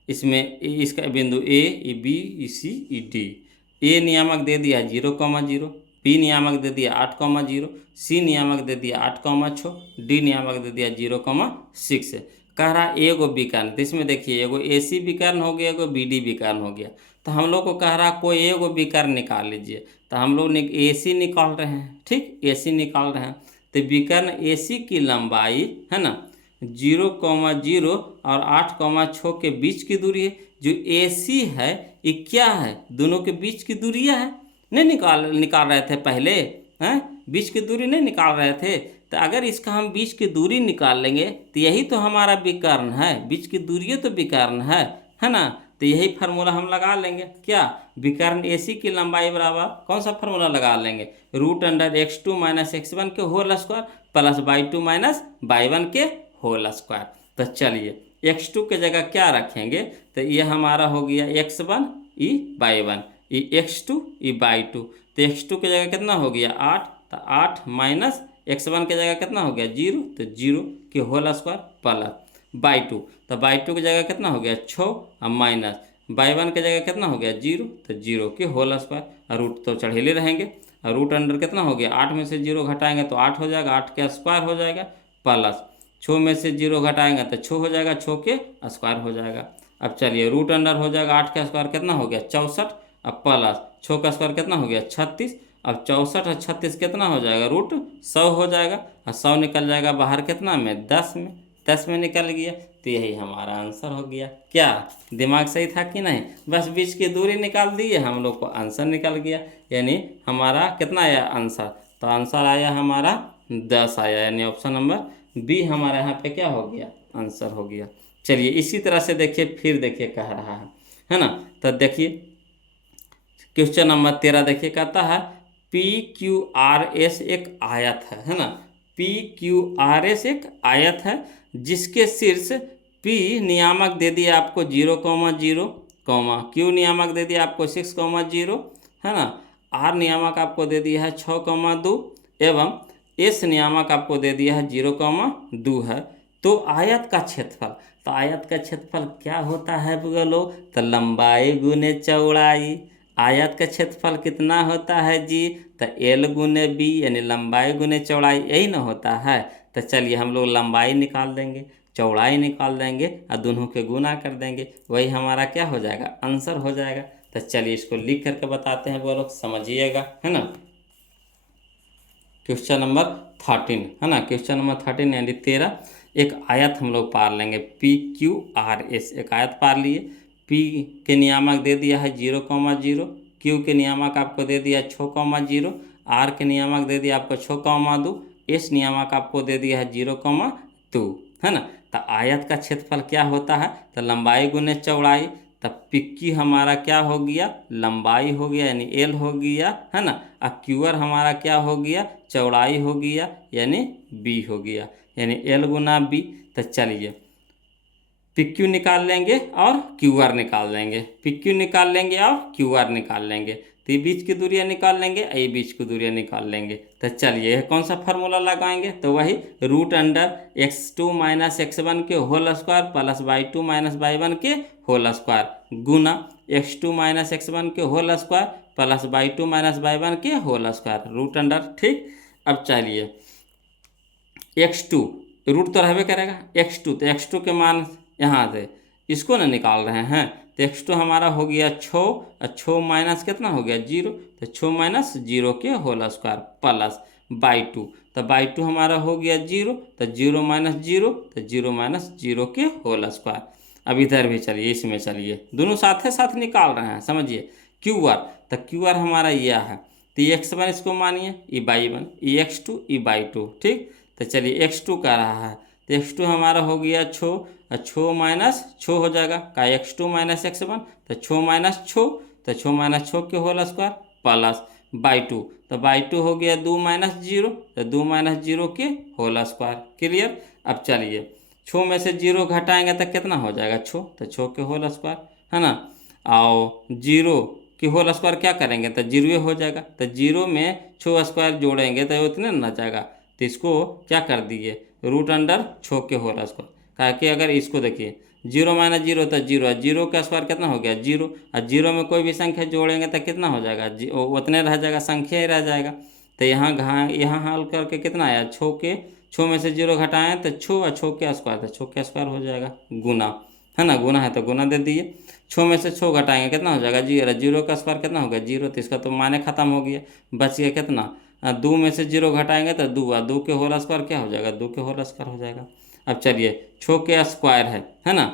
इसमें इसका बिंदु A, B, C, D, A नियामक दे दिया 0, B नियामक दे दिया 8, C नियामक दे दिया 8, D नियामक दे दिया 0, 6, कह रहा एगो विकर्ण, तो इसमें देखिए एगो AC विकर्ण हो गया एगो BD विकर्ण हो गया, तो हम लोग को कह रहा कोई एगो विकर्ण निकाल लीजिए, तो हम लोग AC निकाल रहे हैं। ठीक AC निकाल रहे हैं, तो विकर्ण AC की लंबाई है ना 0,0 और 8,6 के बीच की दूरी है। जो AC है ये क्या है, दोनों के बीच की दूरियां है। नहीं निकाल रहे थे पहले, हैं बीच की दूरी नहीं निकाल रहे थे। तो अगर इसका हम बीच की दूरी निकाल लेंगे तो यही तो हमारा विकर्ण है, बीच की दूरी तो विकर्ण है ना। तो यही फार्मूला हम लगा लेंगे, क्या विकर्ण AC की लंबाई बराबर कौन सा फार्मूला लगा लेंगे, √x2 - x1 के whole square plus y2 - y1 के होल स्क्वायर। तो चलिए x2 के जगह क्या रखेंगे, तो ये हमारा हो गया x1 ई y1 ई x2 ई y2। तो x2 की जगह कितना हो गया 8, तो 8 माइनस x1 की जगह कितना हो गया 0, तो 0 के होल स्क्वायर प्लस y2, तो y2 की जगह कितना हो गया 6 और माइनस y1 की जगह कितना हो गया 0, तो 0 के होल स्क्वायर। और रूट तो चढ़ेले रहेंगे, और रूट अंडर कितना हो गया 8 में से 0 घटाएंगे तो 8 हो जाएगा, 8 के स्क्वायर हो जाएगा प्लस 6 में से 0 घटाएंगे तो 6 हो जाएगा, 6 के स्क्वायर हो जाएगा। अब चलिए रूट अंडर हो जाएगा 8 का स्क्वायर कितना हो गया 64, अब प्लस 6 का स्क्वायर कितना हो गया 36। अब 64 और 36 कितना हो जाएगा √100 हो जाएगा, और 100 निकल जाएगा बाहर कितना में 10 में, 10 में निकल गया। तो यही हमारा आंसर हो गया। क्या दिमाग सही था कि नहीं, बस बीच की दूरी निकाल दिए हम लोग को आंसर निकल गया। यानी हमारा कितना आया आंसर, तो आंसर आया हमारा 10 आया, यानी ऑप्शन नंबर बी हमारा यहाँ पे क्या हो गया आंसर हो गया। चलिए इसी तरह से देखिए, फिर देखिए कह रहा है ना। तो देखिए क्वेश्चन नंबर 13 देखिए, कहता है PQRS एक आयत है ना। PQRS एक आयत है जिसके शीर्ष P नियामक दे दिया आपको 0,0, Q नियामक दे दिया आपको 6,0 है ना, R नियामक आपको दे दिया है 6,2 एवं S नियामक आपको दे दिया है 0,2 है। तो आयत का क्षेत्रफल, तो आयत का क्षेत्रफल क्या होता है बोलो, तो लंबाई गुने चौड़ाई। आयत का क्षेत्रफल कितना होता है जी, तो L गुने B यानी लंबाई गुने चौड़ाई, यही ना होता है। तो चलिए हम लोग लंबाई निकाल देंगे, चौड़ाई निकाल देंगे और दोनों के गुना कर देंगे, वही हमारा क्या हो जाएगा आंसर हो जाएगा। तो चलिए इसको लिख करके बताते हैं, वो लोग समझिएगा है ना। क्वेश्चन नंबर 13 है ना, क्वेश्चन नंबर 13 यानी 13, एक आयत हम लोग पार लेंगे PQRS, एक आयत पार लिए। P के नियामक दे दिया है 0,0, Q के नियामक आपको दे दिया 6,0, R के नियामक दे दिया आपको 6,2, S नियामक आपको दे दिया है 0,2 है ना। तो आयत का क्षेत्रफल क्या होता है, तो लंबाई गुने चौड़ाई। तब PQ हमारा क्या हो गया लंबाई हो गया यानी L हो गया है ना, और QR हमारा क्या हो गया चौड़ाई हो गया यानी B हो गया, यानी L गुना B। तो चलिए PQ निकाल लेंगे और QR निकाल लेंगे, PQ निकाल लेंगे और QR निकाल लेंगे, तो ये बीच की दूरियां निकाल लेंगे, ये बीच की दूरियां निकाल लेंगे। तो चलिए यह कौन सा फार्मूला लगाएंगे, तो वही √x2 - x1 के whole square plus y2 - y1 के होल स्क्वायर गुना x2 - x1 के whole square plus y2 - y1 के होल स्क्वायर रूट अंडर। ठीक, अब चलिए x2 रूट तो रहबे करेगा x2, तो x2 के मान यहाँ से इसको ना निकाल रहे हैं, तो x2 हमारा हो गया 6 और 6 माइनस कितना हो गया 0, तो 6 - 0 के होल स्क्वायर प्लस y2, तो y2 हमारा हो गया 0, तो 0 - 0, तो 0 - 0 के होल स्क्वायर। अब इधर भी चलिए, इसमें चलिए दोनों साथ साथ निकाल रहे हैं, समझिए QR, तो QR हमारा यह है, तो ये x1 इसको मानिए, ये y1, ये x2, ये y2। ठीक, तो चलिए x2 का रहा है, तो x2 हमारा हो गया 6 और 6 माइनस 6 हो जाएगा का x2 - x1, तो 6 - 6, तो 6 - 6 के होल स्क्वायर प्लस y2, तो y2 हो गया 2 - 0, तो 2 - 0 के होल स्क्वायर। क्लियर। अब चलिए 6 में से 0 घटाएंगे तो कितना हो जाएगा 6, तो 6 के होल स्क्वायर है ना, और 0 के होल स्क्वायर क्या करेंगे तो 0 हो जाएगा, तो 0 में 6 स्क्वायर जोड़ेंगे तो उतने ना जाएगा, तो इसको क्या कर दिए √6 के होल स्क्वायर। कहा कि अगर इसको देखिए 0 - 0 तो 0, 0 का स्क्वायर कितना हो गया 0, और 0 में कोई भी संख्या जोड़ेंगे तो कितना हो जाएगा उतने रह जाएगा, संख्या ही रह जाएगा। तो यहाँ हल करके कितना आया 6 में से 0 घटाएं तो 6 और 6 के स्क्वायर, तो 6 के स्क्वायर हो जाएगा गुना है ना, गुना है तो गुना दे दिए। 6 में से 6 घटाएंगे कितना हो जाएगा 0, 0 का स्क्वायर कितना हो गया 0, तो इसका तो माने खत्म हो गया, बच गया कितना दो में से जीरो घटाएंगे तो दो, और दो के होल स्क्वायर क्या हो जाएगा, दो के होल स्क्वायर हो जाएगा। अब चलिए छो के स्क्वायर है ना,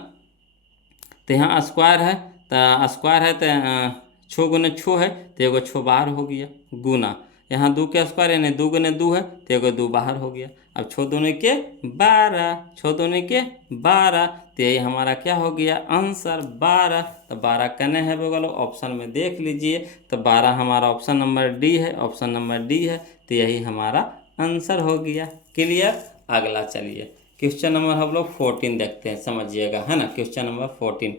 तो यहाँ स्क्वायर है, तो स्क्वायर है तो छो गुने छो है तो एगो छो बाहर हो गया, गुना यहाँ दो के स्क्वायर यानी दो गुने दो है तो एगो दो बाहर हो गया। अब छो दूने के 12, छो दूने के 12, तो यही हमारा क्या हो गया आंसर 12। तो 12 कने है बगल ऑप्शन में देख लीजिए, तो 12 हमारा ऑप्शन नंबर डी है, ऑप्शन नंबर डी है, तो यही हमारा आंसर हो गया। क्लियर। अगला चलिए क्वेश्चन नंबर हम लोग 14 देखते हैं, समझिएगा है ना। क्वेश्चन नंबर 14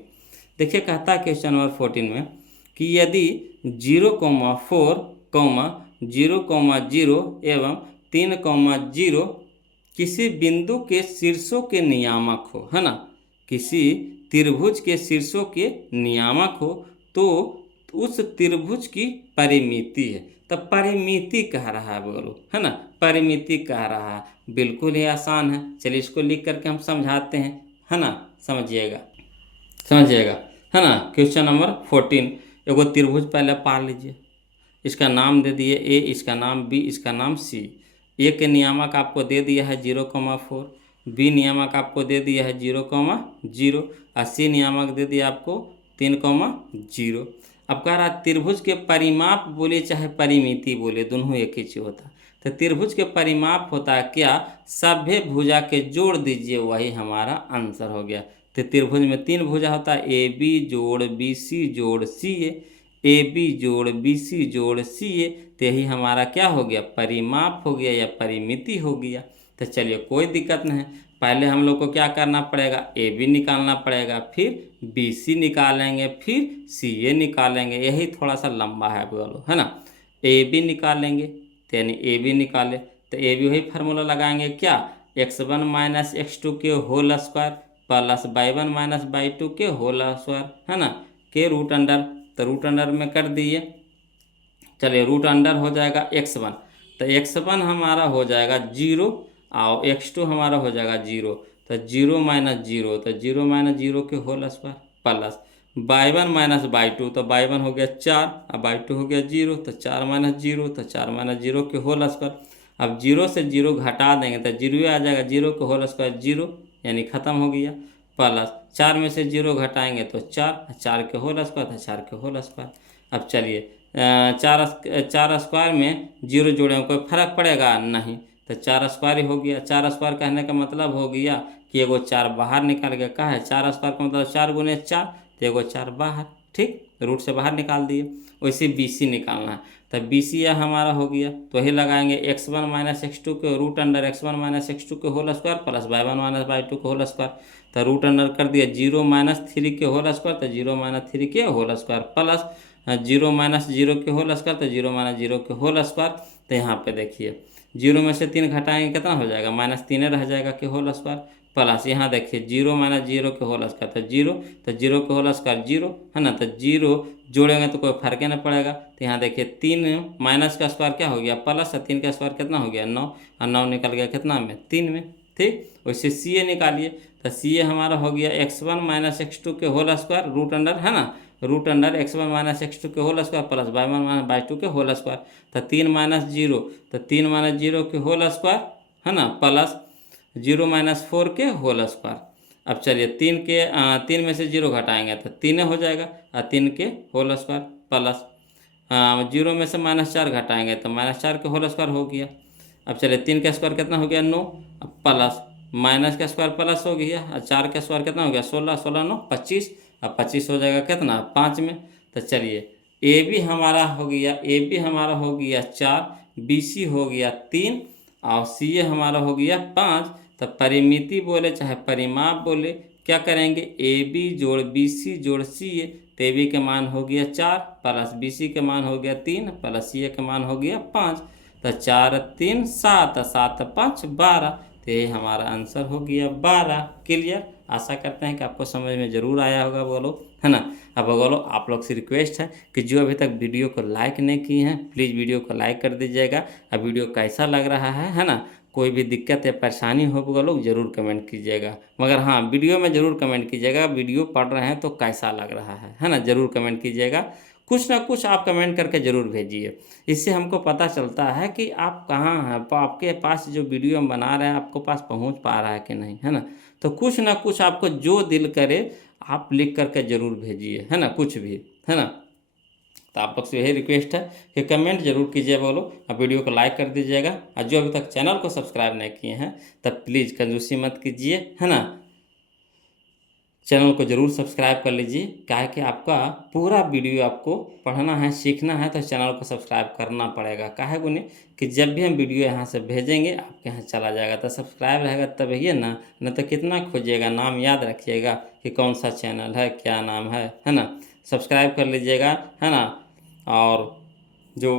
देखिए, कहता है क्वेश्चन नंबर 14 में कि यदि 0,4, 0,0 एवं 3,0 किसी बिंदु के शीर्षों के नियामक हो, है ना, किसी त्रिभुज के शीर्षों के नियामक हो, तो उस त्रिभुज की परिमिति है। तो परिमिति कह रहा है बोलो, है ना, परिमिति कह रहा है। बिल्कुल ही आसान है, चलिए इसको लिख करके हम समझाते हैं, है ना, समझिएगा समझिएगा, है ना। क्वेश्चन नंबर 14, एगो त्रिभुज पहले पा लीजिए, इसका नाम दे दिए ए, इसका नाम बी, इसका नाम सी। ए के नियामक आपको दे दिया है 0,4, बी नियामक आपको दे दिया है 0,0 और सी नियामक दे दिया आपको 3,0। अब कह रहा त्रिभुज के परिमाप बोले चाहे परिमिति बोले, दोनों एक ही चीज होता है। तो त्रिभुज के परिमाप होता है क्या, सभ्य भुजा के जोड़ दीजिए, वही हमारा आंसर हो गया। तो त्रिभुज में 3 भुजा होता है, ए बी जोड़ बी सी जोड़ सी ए बी जोड़ बी सी जोड़ सी ए, तो यही हमारा क्या हो गया परिमाप हो गया या परिमिति हो गया। तो चलिए कोई दिक्कत नहीं है, पहले हम लोग को क्या करना पड़ेगा, ए बी निकालना पड़ेगा, फिर बी सी निकालेंगे, फिर सी ए निकालेंगे। यही थोड़ा सा लंबा है बोलो, है ना। ए बी निकालेंगे तो यानी ए बी निकाले तो ए बी वही फार्मूला लगाएंगे क्या, x1 माइनस x2 के whole square plus y1 minus y2 के होल स्क्वायर, है ना, के रूट अंडर। तो रूट अंडर में कर दिए, चलिए रूट अंडर हो जाएगा x1, तो x1 हमारा हो जाएगा 0 और x2 हमारा हो जाएगा 0, तो 0 माइनस 0, तो 0 माइनस 0 के whole square plus y1 minus y2, तो y1 हो गया 4 और y2 हो गया 0, तो 4 माइनस 0, तो 4 माइनस 0 के होल स्क्वायर। अब 0 से 0 घटा देंगे तो 0 आ जाएगा, 0 के होल स्क्वायर 0 यानी ख़त्म हो गया, प्लस 4 में से 0 घटाएंगे तो 4, 4 के होल स्क्वायर था 4 के होल स्क्वायर। अब चलिए चार स्क्वायर में 0 जोड़ेंगे, कोई फर्क पड़ेगा नहीं, तो 4 स्क्वायर ही हो गया। 4 स्क्वायर कहने का मतलब हो गया कि एगो 4 बाहर निकाल गया, कहा है 4 स्क्वायर का मतलब 4 गुने 4, तो एगो 4 बाहर, ठीक, रूट से बाहर निकाल दिए। वैसे बी सी निकालना है, तो बी सी हमारा हो गया, तो वही लगाएंगे x1 माइनस x2 के root under x1 minus x2 के whole square plus y1 minus y2 के होल स्क्वायर, तो रूट अंडर कर दिया 0 माइनस 3 के होल स्क्वायर, तो 0 माइनस 3 के होल स्क्वायर प्लस 0 माइनस 0 के होल स्क्वायर, तो 0 माइनस 0 के होल स्क्वायर। तो यहाँ पे देखिए 0 में से 3 घटाएंगे कितना हो जाएगा, माइनस 3 रह जाएगा के होल स्क्वायर, प्लस यहाँ देखिए 0 माइनस 0 के होल स्क्वायर, तो 0, तो 0 के होल स्क्वायर 0, है ना, तो 0 जोड़ेंगे तो कोई फर्क ही नहीं पड़ेगा। तो यहाँ देखिए 3 माइनस का स्क्वायर क्या हो गया प्लस, 3 का स्क्वायर कितना हो गया 9, और 9 निकल गया कितना में 3 में, ठीक। वैसे सी ए निकालिए, तो सी ए हमारा हो गया x1 माइनस x2 के होल स्क्वायर रूट अंडर, है ना, root under x1 minus x2 के whole square plus y1 minus y2 के होल स्क्वायर, तो 3 माइनस 0, तो 3 माइनस 0 के होल स्क्वायर, है ना, प्लस 0 माइनस 4 के होल स्क्वायर। अब चलिए 3 में से 0 घटाएंगे तो 3 हो जाएगा, और 3 के होल स्क्वायर प्लस 0 में से माइनस 4 घटाएंगे तो माइनस 4 के होल स्क्वायर हो गया। अब चलिए 3 का स्क्वायर कितना हो गया 9, अब प्लस माइनस का स्क्वायर प्लस हो गया, और 4 का स्क्वायर कितना हो गया 16, 16 9 25, अब 25 हो जाएगा कितना 5 में। तो चलिए ए बी हमारा हो गया, ए बी हमारा हो गया 4, बी सी हो गया 3 और सी ए हमारा हो गया 5। तो परिमिति बोले चाहे परिमाप बोले, क्या करेंगे ए बी जोड़ बी सी जोड़ सी ए, तो ए बी के मान हो गया 4 प्लस बी सी के मान हो गया 3 प्लस सी ए के मान हो गया 5, तो 4 3 7, 7 5 12, तो ये हमारा आंसर हो गया 12। क्लियर। आशा करते हैं कि आपको समझ में ज़रूर आया होगा बोलो, है ना। अब बोलो आप लोग से रिक्वेस्ट है कि जो अभी तक वीडियो को लाइक नहीं किए हैं प्लीज़ वीडियो को लाइक कर दीजिएगा। अब वीडियो कैसा लग रहा है ना, कोई भी दिक्कत या परेशानी हो वो लोग ज़रूर कमेंट कीजिएगा, मगर हाँ वीडियो में ज़रूर कमेंट कीजिएगा, वीडियो पढ़ रहे हैं तो कैसा लग रहा है ना, ज़रूर कमेंट कीजिएगा। कुछ ना कुछ आप कमेंट करके ज़रूर भेजिए। इससे हमको पता चलता है कि आप कहाँ हैं, आपके पास जो वीडियो हम बना रहे हैं आपको पास पहुंच पा रहा है कि नहीं, है ना। तो कुछ ना कुछ आपको जो दिल करे आप लिख करके ज़रूर भेजिए, है ना, कुछ भी, है ना। तो आप लोग से यही रिक्वेस्ट है कि कमेंट जरूर कीजिए बोलो, और वीडियो को लाइक कर दीजिएगा, और जो अभी तक चैनल को सब्सक्राइब नहीं किए हैं तब प्लीज़ कंजूसी मत कीजिए, है ना। चैनल को जरूर सब्सक्राइब कर लीजिए, क्या है कि आपका पूरा वीडियो आपको पढ़ना है, सीखना है, तो चैनल को सब्सक्राइब करना पड़ेगा। काहे को नहीं कि जब भी हम वीडियो यहाँ से भेजेंगे आपके यहाँ चला जाएगा, तो सब्सक्राइब रहेगा तब ही ना, नहीं तो कितना खोजिएगा, नाम याद रखिएगा कि कौन सा चैनल है, क्या नाम है ना। सब्सक्राइब कर लीजिएगा, है ना। और जो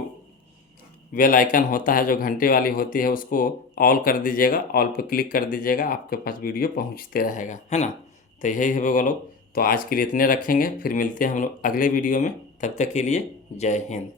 बेल आइकन होता है, जो घंटे वाली होती है, उसको ऑल कर दीजिएगा, ऑल पे क्लिक कर दीजिएगा, आपके पास वीडियो पहुंचते रहेगा, है ना। तो यही है वो लोग। तो आज के लिए इतने रखेंगे, फिर मिलते हैं हम लोग अगले वीडियो में, तब तक के लिए जय हिंद।